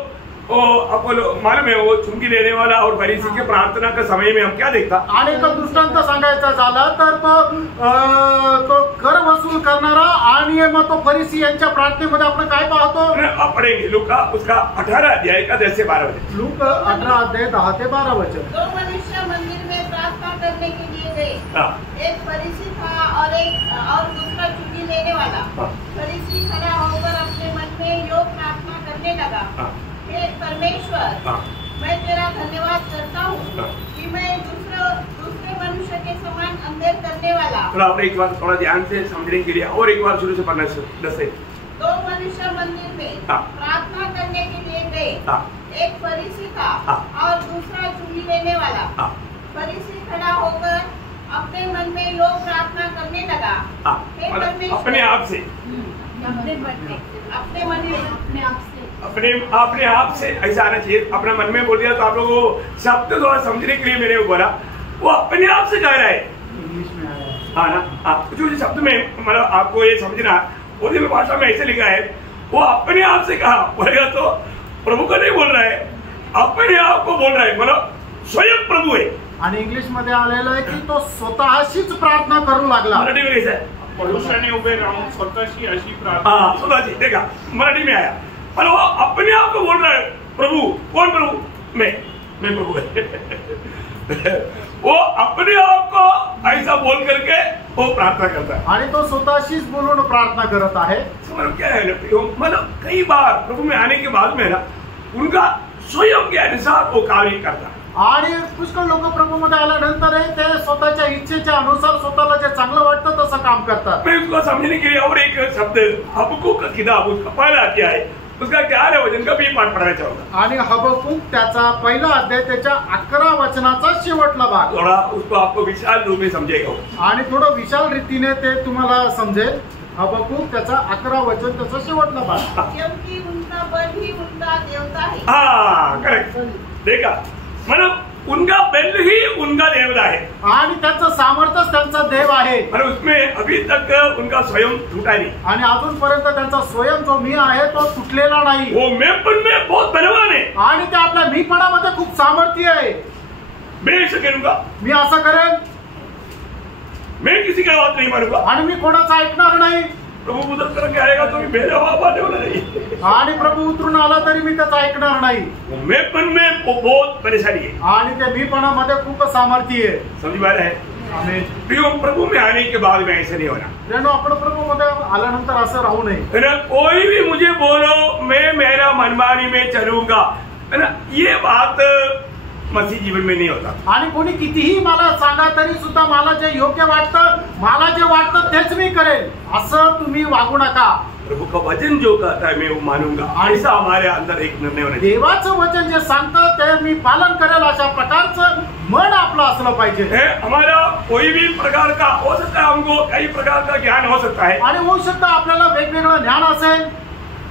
आपको मालूम है, वो चुंगी लेने वाला और फरीसी के प्रार्थना के समय में हम क्या देखता. आणि एक दृष्टांत सांगायचा झाला तर तो कर वसूल करणारा आणि मग तो फरीसी यांच्या प्रार्थनेमध्ये आपण काय पाहतो. आप पढ़ेंगे लूका उसका 18 अध्याय का 10 से 12 वचन. लूक 18 अध्याय 10 ते 12 वचन. दो मनुष्य मंदिर में प्रार्थना करने के लिए गए. एक फरीसी था और दूसरा चुंगी लेने वाला. फरीसी खड़ा होकर अपने मन में योग प्रार्थना करने लगा, हे परमेश्वर, मैं तेरा धन्यवाद करता हूँ कि मैं दूसरे मनुष्य के समान अंधेर करने वाला. थोड़ा आपने एक बार थोड़ा ध्यान से समझने के लिए और एक बार शुरू से पढ़ना 10 से. दो मनुष्य मंदिर में प्रार्थना करने के लिए गए. एक फरीसी था और दूसरा चुंगी लेने वाला. फरीसी खड़ा होकर अपने मन में योग प्रार्थना करने लगा, हे परमेश्वर, अपने आप से अपने आप से ऐसा आना चाहिए. अपने मन में बोल दिया तो आप लोगों को शब्द थोड़ा समझने के लिए मैंने बोला. वो अपने आप से कह रहा है. इंग्लिश में आया. हाँ ना. जो शब्द में मतलब आपको ये समझना, उर्दू में भाषा में ऐसे लिखा है, वो अपने आप से कहा बोलेगा तो प्रभु को नहीं बोल रहा है, अपने आप को बोल रहा है, मतलब स्वयं प्रभु है. आणि इंग्लिश मध्ये आलेलं आहे की तो स्वतःशीच प्रार्थना करू लागला. मराठी में कैसा है? पुरुषाने उभे राहून स्वतःशी अशी प्रार्थना. हाँ स्वतःची. देखा मराठी में आया, पर वो अपने आप को बोल रहा है प्रभु. कौन प्रभु? मैं प्रभु है. वो अपने आप को ऐसा बोल करके वो प्रार्थना करता है. आणि तो स्वतःशीच बोलून प्रार्थना करत आहे. समझ क्या है ना, मतलब कई बार प्रभु में आने के बाद में ना उनका स्वयं के अनुसार वो कार्य करता है. आणि पुष्कळ लोक प्रभू मध्ये आल्यानंतर ते स्वतःच्या इच्छेच्या अनुसार स्वतःला जे चांगलं वाटतं तसं काम करतात. मैं उसको समझने के लिए और एक शब्द हबक्कूक का किताब उसका पहला अध्याय है, उसका 11 वचन का भी पाठ पढ़ना चाहूंगा. आणि हबक्कूक त्याचा पहिला अध्याय त्याच्या 11 वचनाचा शेवटला भाग. थोड़ा उसको आपको विशाल रूप में समझेगा आणि थोडं विशाल रीतीने ते तुम्हाला समजेल. हबक्कूक त्याचा 11 वचन त्याचा शेवटला भाग. क्योंकि उनका बल ही उनका देवता है. हाँ करेक्ट. देखा मतलब उनका बल ही उनका देवता है. आणि त्याचं सामर्थ्यच त्यांचा देव आहे. मतलब उसमें अभी तक उनका स्वयं टूटा नहीं. आणि अजूनपर्यंत त्यांचा स्वयं जो मी आहे तो तुटलेला नाही. वो मेपन में बहुत बलवान है. आणि ते आपल्या मीपणामध्ये खूप सामर्थ्य आहे. मैं ऐसा करूंगा, मी असं करेन, मैं किसी का बात नहीं मानूंगा. आणि मी कोणाचं ऐकणार नाही. प्रभु उधर करके आएगा तो मेरा बाप आने वाला नहीं. आणि प्रभू उतरून आला तरी मी त्याचं ऐकणार नाही. मेपन में बहुत परेशानी है. आणि त्या मीपणामध्ये खूप सामर्थ्य आहे. समझ में आ रहा है. आमेन. प्रियो, प्रभु में आने के बाद में ऐसे नहीं होना. प्रियो, आपण प्रभु मध्ये आल्यानंतर असं राहू नये. है ना, कोई भी मुझे बोलो मैं मेरा मनमानी में चलूंगा, है ना, ये बात मसीह जीवन में नहीं होता. आणि कोणी कितीही मला सांगा तरी सुद्धा मला जे योग्य वाटतं, मला जे वाटतं तेच मी करेल, असं तुम्ही वागू नका. प्रभु का वचन जो कहता है मैं वो मानूंगा, ऐसा हमारे अंदर एक निर्णय होना चाहिए. देवाचं वचन जे सांगतं ते मी पालन करेल, अशा प्रकारचं मन आपलं असलं पाहिजे. हमारा कोई भी प्रकार का हो सकता है, हमको कई प्रकार का ज्ञान हो सकता है, आणि होऊ शकतं आपल्याला वेगवेगळं ज्ञान असेल.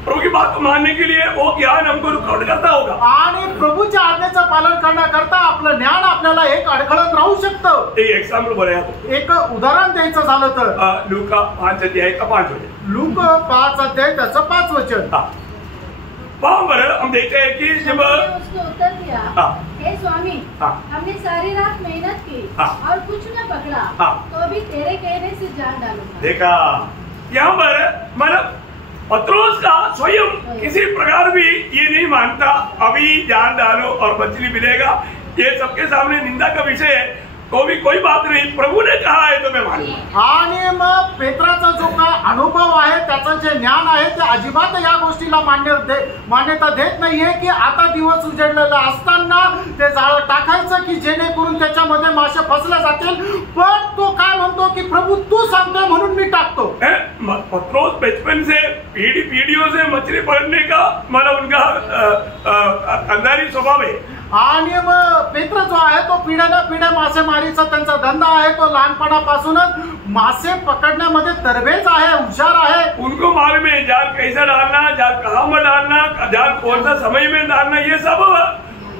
प्रभु की बात को मानने के लिए वो ज्ञान हमको रुकावट करता होगा. आणि प्रभूच्या आज्ञेचं पालन करण्याकरता आपलं ज्ञान आपल्याला एक अडखळत राहू शकतं. एक एग्जाम्पल बोला, एक उदाहरण द्यायचं झालं तर लूका 5 अध्याय का 5 वचन. लूक 5 अध्याय त्याचं 5 वचन. वहां पर हम देखते हैं कि जब उसने उत्तर दिया, हे स्वामी, हमने सारी रात मेहनत की और कुछ न पकड़ा, तो अभी तेरे कहने से जान डालूंगा. देखा, यहाँ पर मतलब पत्रोस का स्वयं किसी प्रकार भी ये नहीं मानता अभी जान डालो और मछली मिलेगा, ये सबके सामने निंदा का विषय है, तो भी कोई बात नहीं, प्रभु ने कहा है तो मैं मानूंगा. आणि मग पेत्राचा जो काय अनुभव आहे, त्याचं जे ज्ञान आहे ते अजिबात या गोष्टीला मान्यता देत नाहीये की आता दिवस उजेडलेला असताना ते जाळं टाकायचं की जेणेकरून त्याच्यामध्ये मासे फसले जातील. पण तो काय म्हणतो की प्रभु तू सांगतोय म्हणून मी टाकतो. पत्रोस बचपन से पीढ़ियों से मछली पकड़ने का मतलब उनका अंधारी स्वभाव है. आणि मग पेत्र जो आहे तो पिढ्या मासेमारीचा त्यांचा धंदा आहे. तो लहानपणापासूनच मासे पकडण्यामध्ये तरबेज आहे, हुशार आहे. उनको मालूम है जाल कैसा डालना, जाल कहाँ में डालना, जाल कौन सा समय में डालना, ये सब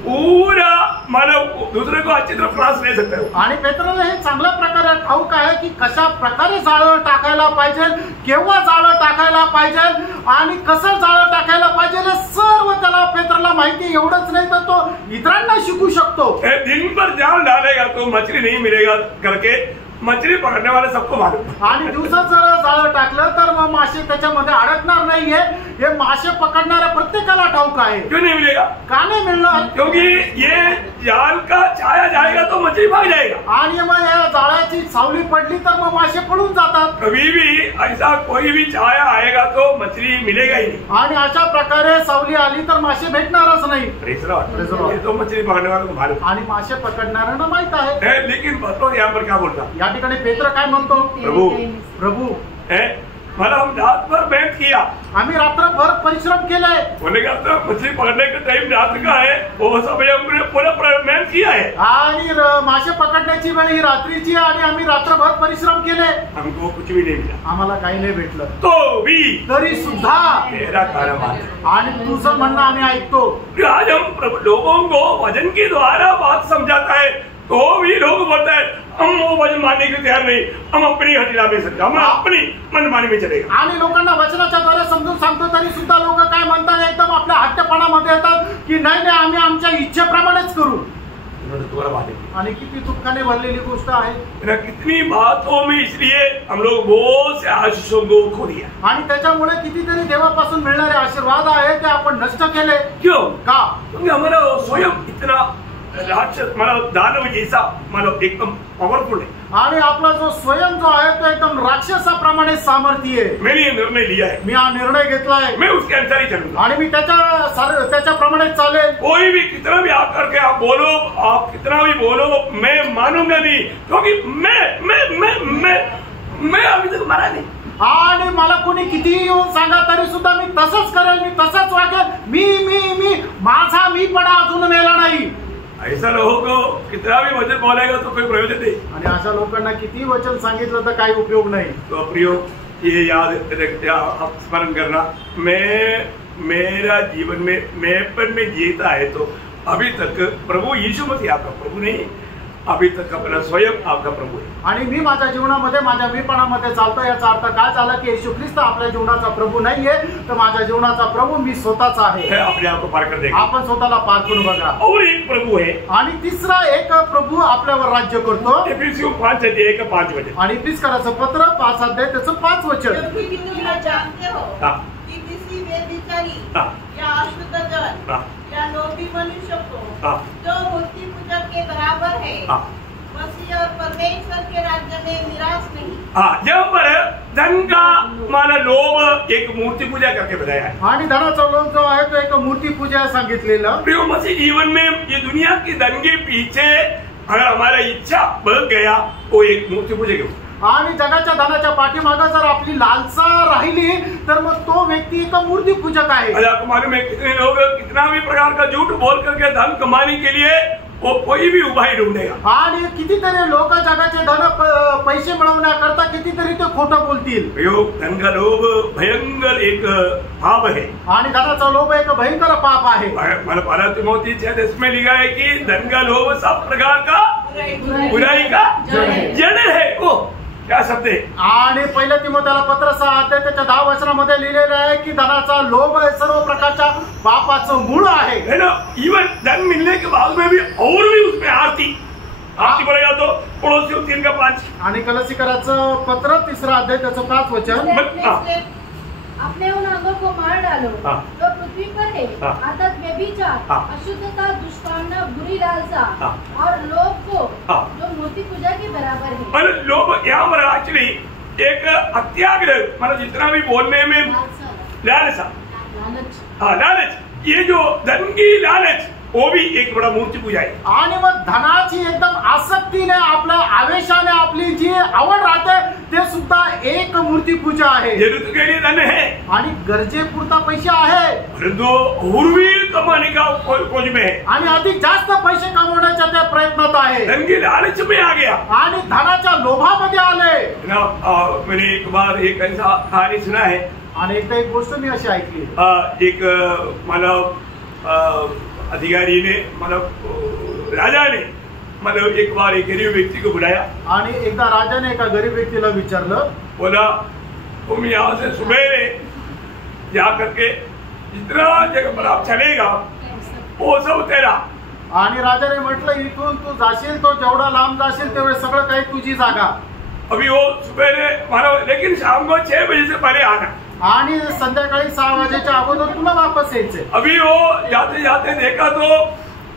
पूरा मतलब दूसरे को अच्छी तरह क्लास ले सकते हो. आणि पेत्राला हे चांगल्या प्रकारे ठाऊक आहे की कशा प्रकारे जाळं टाकायला पाहिजे, केव्हा जाळं टाकायला पाहिजे आणि कसं जाळं टाकायला पाहिजे, सर्व त्याला पेत्राला माहिती. एवढंच नाही तर तो इतरांना शिकू शकतो. दिन भर जाल डालेगा तो मछली नहीं मिलेगा करके मछली पकडणे वाले सबको मालूम. आणि दिवसात जर जाळं टाकलं तर मग मासे त्याच्यामध्ये अडकणार नाहीये, हे मासे पकडणाऱ्या प्रत्येकाला ठाऊक आहे. क्यों नहीं मिलेगा? का नाही मिळणार? क्योंकि ये जाल का छाया जाएगा तो मछली भाग जाएगा. आणि मग या जाळ्याची सावली पडली तर मग मासे पळून जातात. कभी भी ऐसा कोई भी छाया आएगा तो मछली मिलेगा ही नहीं. आणि अशा प्रकारे सावली आली तर मासे भेटणारच नाही. ये तो मछली पकड़ने वाले को मालूम. आणि मासे पकडणाऱ्यांना माहित आहे. लेकिन पत्रोस यहाँ पर क्या बोलता? या ठिकाणी पेत्र काय म्हणतो? प्रभु मतलब हम रात भर मेहनत किया, आम्ही रात्रभर परिश्रम केलाय. बोले का तो मछली पकड़ने का टाइम रात का है, वो सब हमने पूरा मेहनत किया है. आणि मासे पकडण्याची वेळ ही रात्रीची आणि आम्ही रात्रभर परिश्रम केले, हमको कुछ भी नहीं मिला. आम्हाला काही नाही भेटलं. तो भी तरी सुद्धा तेरा कारण आणि तुझं म्हणणं आम्ही ऐकतो. आज हम लोगों को वचन के द्वारा बात समझाता है तो भी लोग बोलते हैं हम वो वचन मानने के तैयार नहीं, हम अपनी हठीला में समझा, हम अपनी मनमानी में चलेगा. आणि लोकांना वचनाच्या द्वारे समजून सांगतो तरी सुद्धा लोक काय म्हणतात, एकदम आपल्या हट्टपणामध्ये येतात की नाही आम्ही आमच्या इच्छेप्रमाणेच करू. आणि किती दुःखाने भरलेली गोष्ट आहे. कितनी बातों में इसलिए हम लोग बहुत से आशीषों को खो दिया. आणि त्याच्यामुळे कितीतरी देवापासून मिळणारे आशीर्वाद आहे ते आपण नष्ट केले. क्यों? का? क्योंकि हमारा स्वयं इतना राक्षस मतलब दानव जैसा मतलब एकदम पावरफुल है. आणि आपला जो स्वयं जो आहे तो एकदम राक्षसाप्रमाणे सामर्थ्य आहे. मैंने ये निर्णय लिया है, मी हा निर्णय घेतलाय, मैं उसके अनुसार ही चलूंगा. आणि मी त्याच्याप्रमाणे चालेल. कोई भी कितना भी आकर के आप बोलो, आप कितना भी बोलो, मैं मानूंगा नहीं. क्योंकि मैं अभी तक मरा नहीं. आणि मला कोणी कितीही येऊन सांगा तरी सुद्धा मी तसंच करेल, मी तसंच वागेल. मी माझा मीपणा अजून मेला नाही. ऐसा लोगों को कितना भी वचन बोलेगा तो कोई प्रयोजन नहीं. आणि अशा लोकांना किती वचन सांगितलं तर काही उपयोग नाही. तो प्रियो ये याद स्मरण करना, मेरा जीवन में मैं पर में जीता है तो अभी तक प्रभु यीशु मसीह आपका प्रभु नहीं, अभी तक अपना स्वयं आपका प्रभु है. आणि मी माझ्या जीवनामध्ये माझ्या मीपणामध्ये चालतो. याचा अर्थ काय झाला की येशू ख्रिस्त आपल्या जीवनाचा प्रभू नाहीये, तर माझ्या जीवनाचा प्रभू मी स्वतःच आहे. अपने आप को पार कर देगा. आपण स्वतःला पार करून बघा. और एक प्रभु है. आणि तिसरा एक प्रभू आपल्यावर राज्य करतो. इफिसियों 5 अध्याय का 5 वचन. आणि इफिसियों पत्र 5 अध्याय त्याचं 5 वचन. जानते हो कि किसी व्यभिचारी या अशुद्ध जन या लोभी मनुष्य को जो मूर्ति पूजक के बराबर है मसीह और परमेश्वर के राज्य में निराश नहीं। यहाँ पर धन का माना लोभ एक मूर्ति पूजा करके बताया है। आणि धनाचा लोभ जो आहे तो एक मूर्ति पूजा सांगितलेलं। प्रिय मसीह जीवन में ये दुनिया की धन के पीछे अगर हमारा इच्छा बढ़ गया वो एक मूर्ति पूजा के आणि जगाच्या धनाच्या पाठीमागे जर आपली लालसा राहिली तर मग तो व्यक्ती एक मूर्ति पूजक आहे। आपको मालूम है कितने लोग कितना भी प्रकार का झूठ बोल करके धन कमाने के लिए वो कोई भी उपाय ढूंढेगा। आणि कितीतरी लोक जगाचे धन पैसे मिळवण्याकरता कितीतरी ते खोटं बोलतील। धन का लोभ भयंकर एक पाप है आणि धनाचा लोभ एक भयंकर पाप आहे। मला 12 तिमोथी 6 में लिखा है कि धन का लोभ सब प्रकार का बुराई का जड़ है। वो क्या शब्द है? आणि पहिल्या तिमोथेला पत्र 6 अध्याय त्याच्या 10 वचनामध्ये लिहिलेलं आहे की धनाचा लोभ सर्व प्रकारच्या पापाचं मूळ आहे। है ना? इवन धन मिलने के बाद में भी और भी उसमें आरती पड़ेगा तो पड़ोसियों 3 का 5। आणि कलसीकराचं पत्र 3 अध्याय त्याचं 5 वचन अपने उन अंगों को मार डालो जो पृथ्वी पर है, अर्थात व्यभिचार, अशुद्धता, दुष्कामना, बुरी लालसा और लोभ को जो मूर्ति पूजा के बराबर है। मतलब लोभ यहाँ पर एक्चुअली एक अत्याग्रह, मतलब जितना भी बोलने में लालसा, लालच, ये जो धन की लालच वो भी एक बड़ा मूर्ति पूजा आहे। आणि मग धनाची एकदम आसक्तीने आपल्या आवेशाने आपली जी आवड राहते ते सुद्धा एक मूर्ति पूजा आहे। जरूरत के लिए धन है आणि गरजेपुरता पैसे आहे परंतु और भी कमाने का खोज में है आणि अधिक जास्त पैसे कमवण्याच्या त्या प्रयत्नात आहे। धन की लालच में आ गया आणि धनाच्या लोभामध्ये आले ना। मैंने एक बार एक ऐसा कहानी सुना है आणि एक गोष्ट मी अशी ऐकली। एक मतलब अधिकारी ने मतलब राजा ने मतलब एक बार एक गरीब व्यक्ति को बुलाया आणि एकदा राजाने एका गरीब व्यक्तीला विचारलं, बोला तुम यहाँ से सुबह जा करके जितना जगह पर आप चलेगा वो सब तेरा। आणि राजाने म्हटलं इथून तू जाशील तो जेवढा लांब जाशील तेवढे सगळं काही तुझी जागा। अभी वो सुबह मानो लेकिन शाम को 6 बजे से पहले आना आणि संध्याकाळी 6 वाजेच्या अगोदर तुला वापस यायचे। अभी वो जाते जाते देखा तो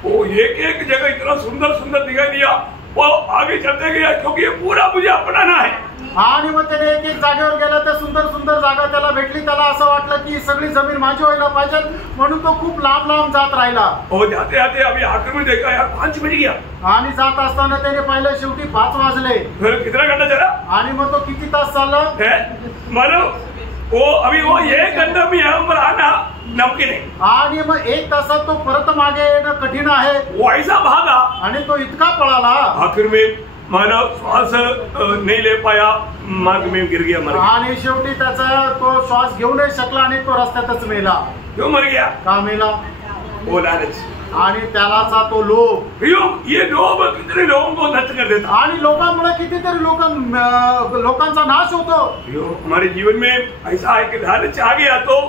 वो एक जगह इतना सुंदर सुंदर दिखाई दिया, वो आगे चलते गया क्योंकि ये पूरा मुझे अपनाना है। आणि मग त्याने एक जागेवर गेला, त्या सुंदर सुंदर जागा त्याला भेटली, त्याला असं वाटलं की सगळी जमीन माझी व्हायला पाहिजे म्हणून तो खूप लांब लांब जात राहिला। वो जाते जाते अभी आखिर में देखा यार 5 बज गया आणि जात असताना त्याने पाहिलं शेवटी 5 वाजले। फिर कितना घंटा चला आणि मग तो किती तास चालला मानो वो अभी वो 1 घंटा में यहाँ पर आना नमकीन है आणि मग 1 तासात तो परत मागे येणं कठीण आहे। वो ऐसा भागा आणि तो इतका पळाला आखिर में मानव श्वास नहीं ले पाया, मार्ग में गिर गया, मर गया। आणि शेवटी त्याचा तो श्वास घेऊ नाही शकला आणि तो रस्त्यातच मेला। क्यों मर गया? का मेला? वो लालच आणि त्यालाचा तो लोभ। ये लोभ कितने लोगों को नष्ट कर देता आणि लोकांमुळे कितीतरी लोकांचा नाश होतो। हमारे जीवन में ऐसा है कि लालच आ गया तो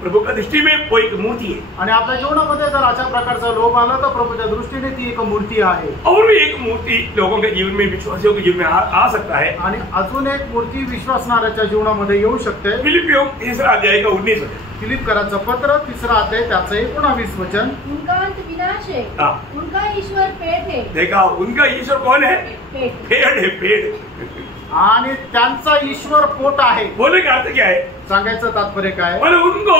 प्रभु का दृष्टि में वो एक मूर्ति है आणि आपल्या जीवनामध्ये जर अशा प्रकारचा लोभ आला तर प्रभूच्या दृष्टीने ती एक मूर्ती आहे। और भी एक मूर्ति लोगों के जीवन में, विश्वासियों के जीवन में आ सकता है। आणि अजून एक मूर्ती विश्वासणाऱ्याच्या जीवनामध्ये येऊ शकते। फिलिपियों 3 अध्याय का 19 वचन। फिलिपकरांचं पत्र 3 अध्याय त्याचं 19 वचन। उनका अंत विनाश है, उनका ईश्वर पेट है। देखा उनका ईश्वर कौन है? पेड़ है, पेड़। आणि त्यांचा ईश्वर पोट आहे। बोलने का अर्थ क्या है? सांगायचं तात्पर्य काय? मतलब उनको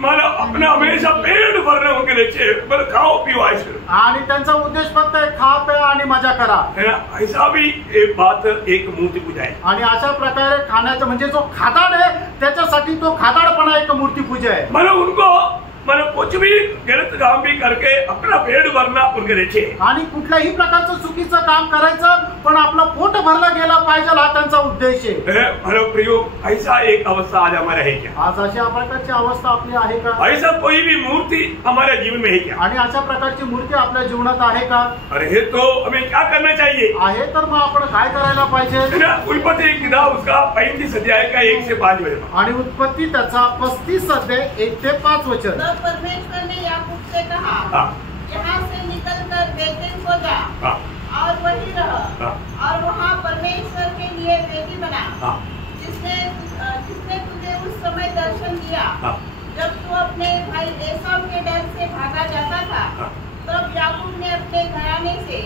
मतलब अपना हमेशा पेट भरने उनके लिए चाहिए, मतलब खाओ पियो ऐश करो। आणि त्यांचा उद्देश फक्त आहे खा प्या आणि मजा करा। ऐसा भी एक बात एक मूर्ति पूजा है। आणि अशा प्रकारे खाण्याचं म्हणजे जो खादाड आहे त्याच्यासाठी तो खादाडपणा एक मूर्ति पूजा आहे। मतलब उनको मतलब कुछ भी गलत काम भी करके अपना पेट भरना उनके लिए है। आणि कुठल्याही प्रकारचं चुकीचं काम करायचं पण आपलं पोट भरलं गेलं पाहिजे हा त्यांचा उद्देश आहे। मतलब प्रियो ऐसा एक अवस्था आज हमारा है क्या? आज अशा प्रकारची अवस्था आपली आहे का? ऐसा कोई भी मूर्ति हमारे जीवन में है क्या? आणि अशा प्रकारची मूर्ती आपल्या जीवनात आहे का? अरे तो हमें क्या करना चाहिए? आहे तर मग आपण काय करायला पाहिजे? उत्पत्ति किताब उसका 35 अध्याय का 1 से 5 वचन। आणि उत्पत्ति त्याचा 35 अध्याय 1 ते 5 वचन। परमेश्वर ने याकूब से कहा, यहाँ से निकलकर बेतेल को जा और वहीं रह और वहाँ परमेश्वर के लिए वेदी बना, जिसने तुझे उस समय दर्शन दिया जब तू अपने भाई एसाव के डर से भागा जाता था। तब याकूब ने अपने घराने से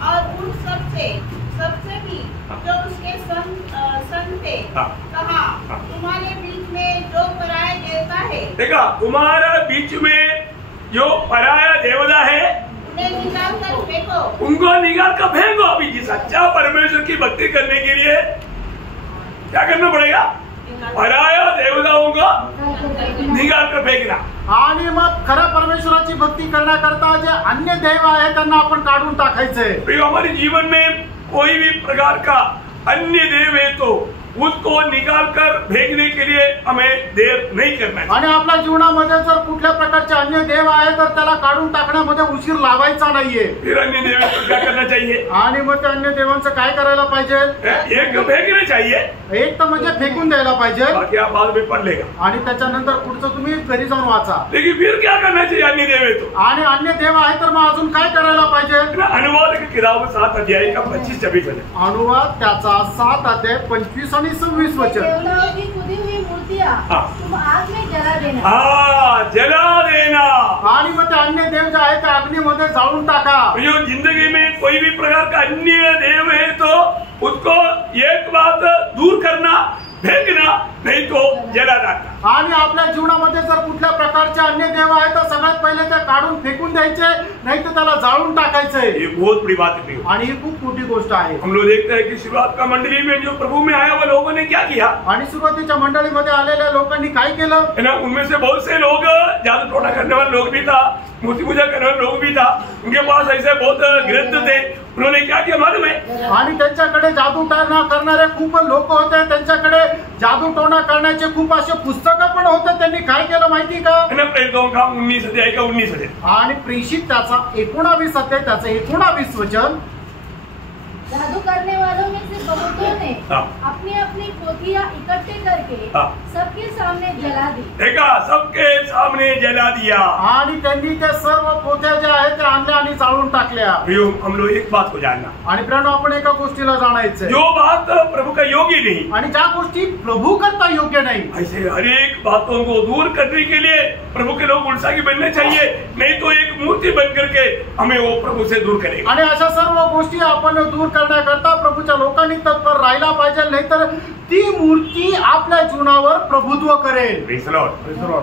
और उन सबसे भी जो उसके संग थे कहा, तुम्हारे बीच में जो पराया देवता है, देखा, तुम्हारा बीच में जो पराया देवता है उन्हें निकाल कर फेंको, उनको निकाल कर फेंको। अभी जी सच्चा परमेश्वर की भक्ति करने के लिए क्या करना पड़ेगा? पराया देवताओं को निकाल कर फेकना। आणि मग खऱ्या परमेश्वराची भक्ती करण्याकरता जे अन्य देव आहे त्यांना आपण काढून टाकायचे। प्रिय, हमारे जीवन में कोई भी प्रकार का अन्य देव है तो उसको निकाल कर फेंकने के लिए हमें देर नहीं करना चाहिए। आणि आपल्या जीवनामध्ये जर कुठल्या प्रकारचे अन्य देव आहे तर त्याला काढून टाकण्यामध्ये उशीर लावायचा नाहीये। फिर अन्य देव को क्या करना चाहिए? आणि मग त्या अन्य देवांचं काय करायला पाहिजे? एक फेंकना चाहिए, एक तर म्हणजे फेकून द्यायला पाहिजे, बाकी आप बाद में पढ़ लेगा। आणि त्याच्यानंतर पुढचं तुम्ही घरी जाऊन वाचा। लेकिन फिर क्या करना चाहिए अन्य देव है तो? आणि अन्य देव आहे तर मग अजून काय करायला पाहिजे? अनुवाद की किताब 7 अध्याय का 25-26 वचन। अनुवाद त्याचा 7 अध्याय 25 आणि 26 वचन। देवताओं की खुदी हुई मूर्तियां तुम आग में जला देना। जला देना। आणि मग ते अन्य देव जे आहे ते अग्नीमध्ये जाळून टाका। जो जिंदगी में कोई भी प्रकार का अन्य देव है तो उसको एक बात दूर करना, फेंकना, नहीं तो जला डालना। आणि आपल्या जीवनामध्ये जर कुठल्या प्रकारचे अन्य देव आहे तर सगळ्यात पहिले ते काढून फेकून द्यायचे, नाही तर त्याला जाळून टाकायचे। ये बहुत बड़ी बात है। आणि ही खूप मोठी गोष्ट आहे। हम लोग देखते हैं कि शुरुआत का मंडली में जो प्रभु में आया वो लोगों ने क्या किया? आणि सुरुवातीच्या मंडळीमध्ये आलेल्या लोकांनी काय केलं? है ना, उनमें से बहुत से लोग जादू टोना करने वाले लोग भी था, मूर्ति पूजा करने वाले लोग भी था, उनके पास ऐसे बहुत ग्रंथ थे। उन्होंने क्या किया मालूम है? आणि त्यांच्याकडे जादू टोना करणारे खूप लोक होते, त्यांच्याकडे जादू टोना करण्याचे खूप असे पुस्तकं पण होते। त्यांनी काय केलं माहिती का? है ना, प्रेरितों का 19 अध्याय का 19 वचन। आणि प्रेषित त्याचा 19 अध्याय त्याचं 19 वचन। जादू करने वालों में से बहुतों ने अपनी अपनी पोथियां इकट्ठे करके सबके सामने जला दी। देखा, सबके सामने जला दिया। आणि त्यांनी त्या सर्व पोथ्या ज्या आहेत त्या आणल्या आणि जाळून टाकल्या। हम लोग एक बात को जानना, आणि प्रियांनो, आपण एका गोष्टीला जाणायचंय, जो बात प्रभु का योग्य नहीं, आणि ज्या गोष्टी प्रभू करता योग्य नाही, ऐसे हर एक बातों को दूर करने के लिए प्रभु के लोग उल्सागी बनने चाहिए, नहीं तो एक मूर्ति बन करके हमें वो प्रभु से दूर करेगा। आणि अशा सर्व गोष्टी आपण दूर करण्याकरता प्रभूच्या लोकांनी तत्पर राहायला पाहिजे, नाहीतर ती मूर्ती आपल्या जीवनावर प्रभुत्व करेल। Praise the Lord.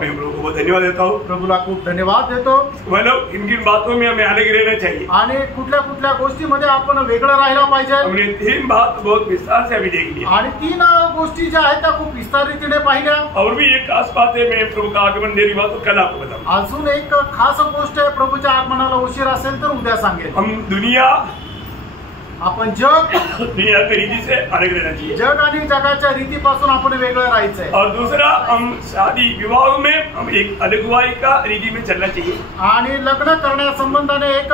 मैं प्रभु को धन्यवाद देता हूँ। प्रभूला खूप धन्यवाद देतो। मतलब इन बातों में हमें अलग रहना चाहिए। आणि कुठल्या कुठल्या गोष्टीमध्ये आपण वेगळं राहायला पाहिजे। हमने 3 बात बहुत विस्तार से अभी देख लिया, आणि 3 गोष्टी ज्या आहेत त्या खूप विस्तार रीतीने पाहिल्या। और भी एक खास बात है, मैं प्रभु का आगमन देरी बात तो कल आपको बताऊंगा। अजून एक खास गोष्ट आहे, प्रभूच्या आगमनाला उशीर असेल तर उद्या सांगेल। हम दुनिया आपण जग दुनिया की रीति से अलग रहना चाहिए, जग आणि जगाच्या रीतीपासून आपण वेगळं राहायचंय। और दूसरा, हम शादी विवाह में हम एक अगुवाई का रीति में चलना चाहिए, आणि लग्न करण्या संबंधाने एक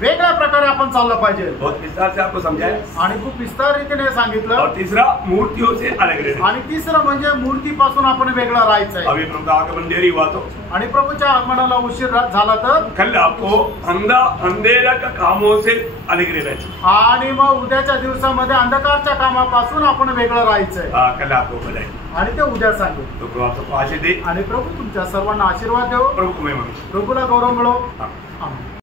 वेगळ्या प्रकारे आपण चाललं पाहिजे। बहुत विस्तार से आपको समझाया। आणि खूप विस्तार रीतीने सांगितलं। और तीसरा, मूर्तियों से अलग रहना। आणि तिसरं म्हणजे मूर्तीपासून आपण वेगळं राहायचंय। अभी प्रभु का आगमन देरी हुआ तो, आणि प्रभूच्या आगमनाला उशीर झाला तर कल आपको अंधेरा का कामों से अलग रहना चाहिए। आणि मग उद्याच्या दिवसामध्ये अंधकारच्या कामापासून आपण वेगळं राहायचंय। कल आपको बताए, आणि ते उद्या सांगू। तो प्रभु आपको आशीष दे। आणि प्रभू तुमच्या सर्वांना आशीर्वाद देव। प्रभु को महिमा मिले। प्रभूला गौरव मिळो। हाँ। आमेन।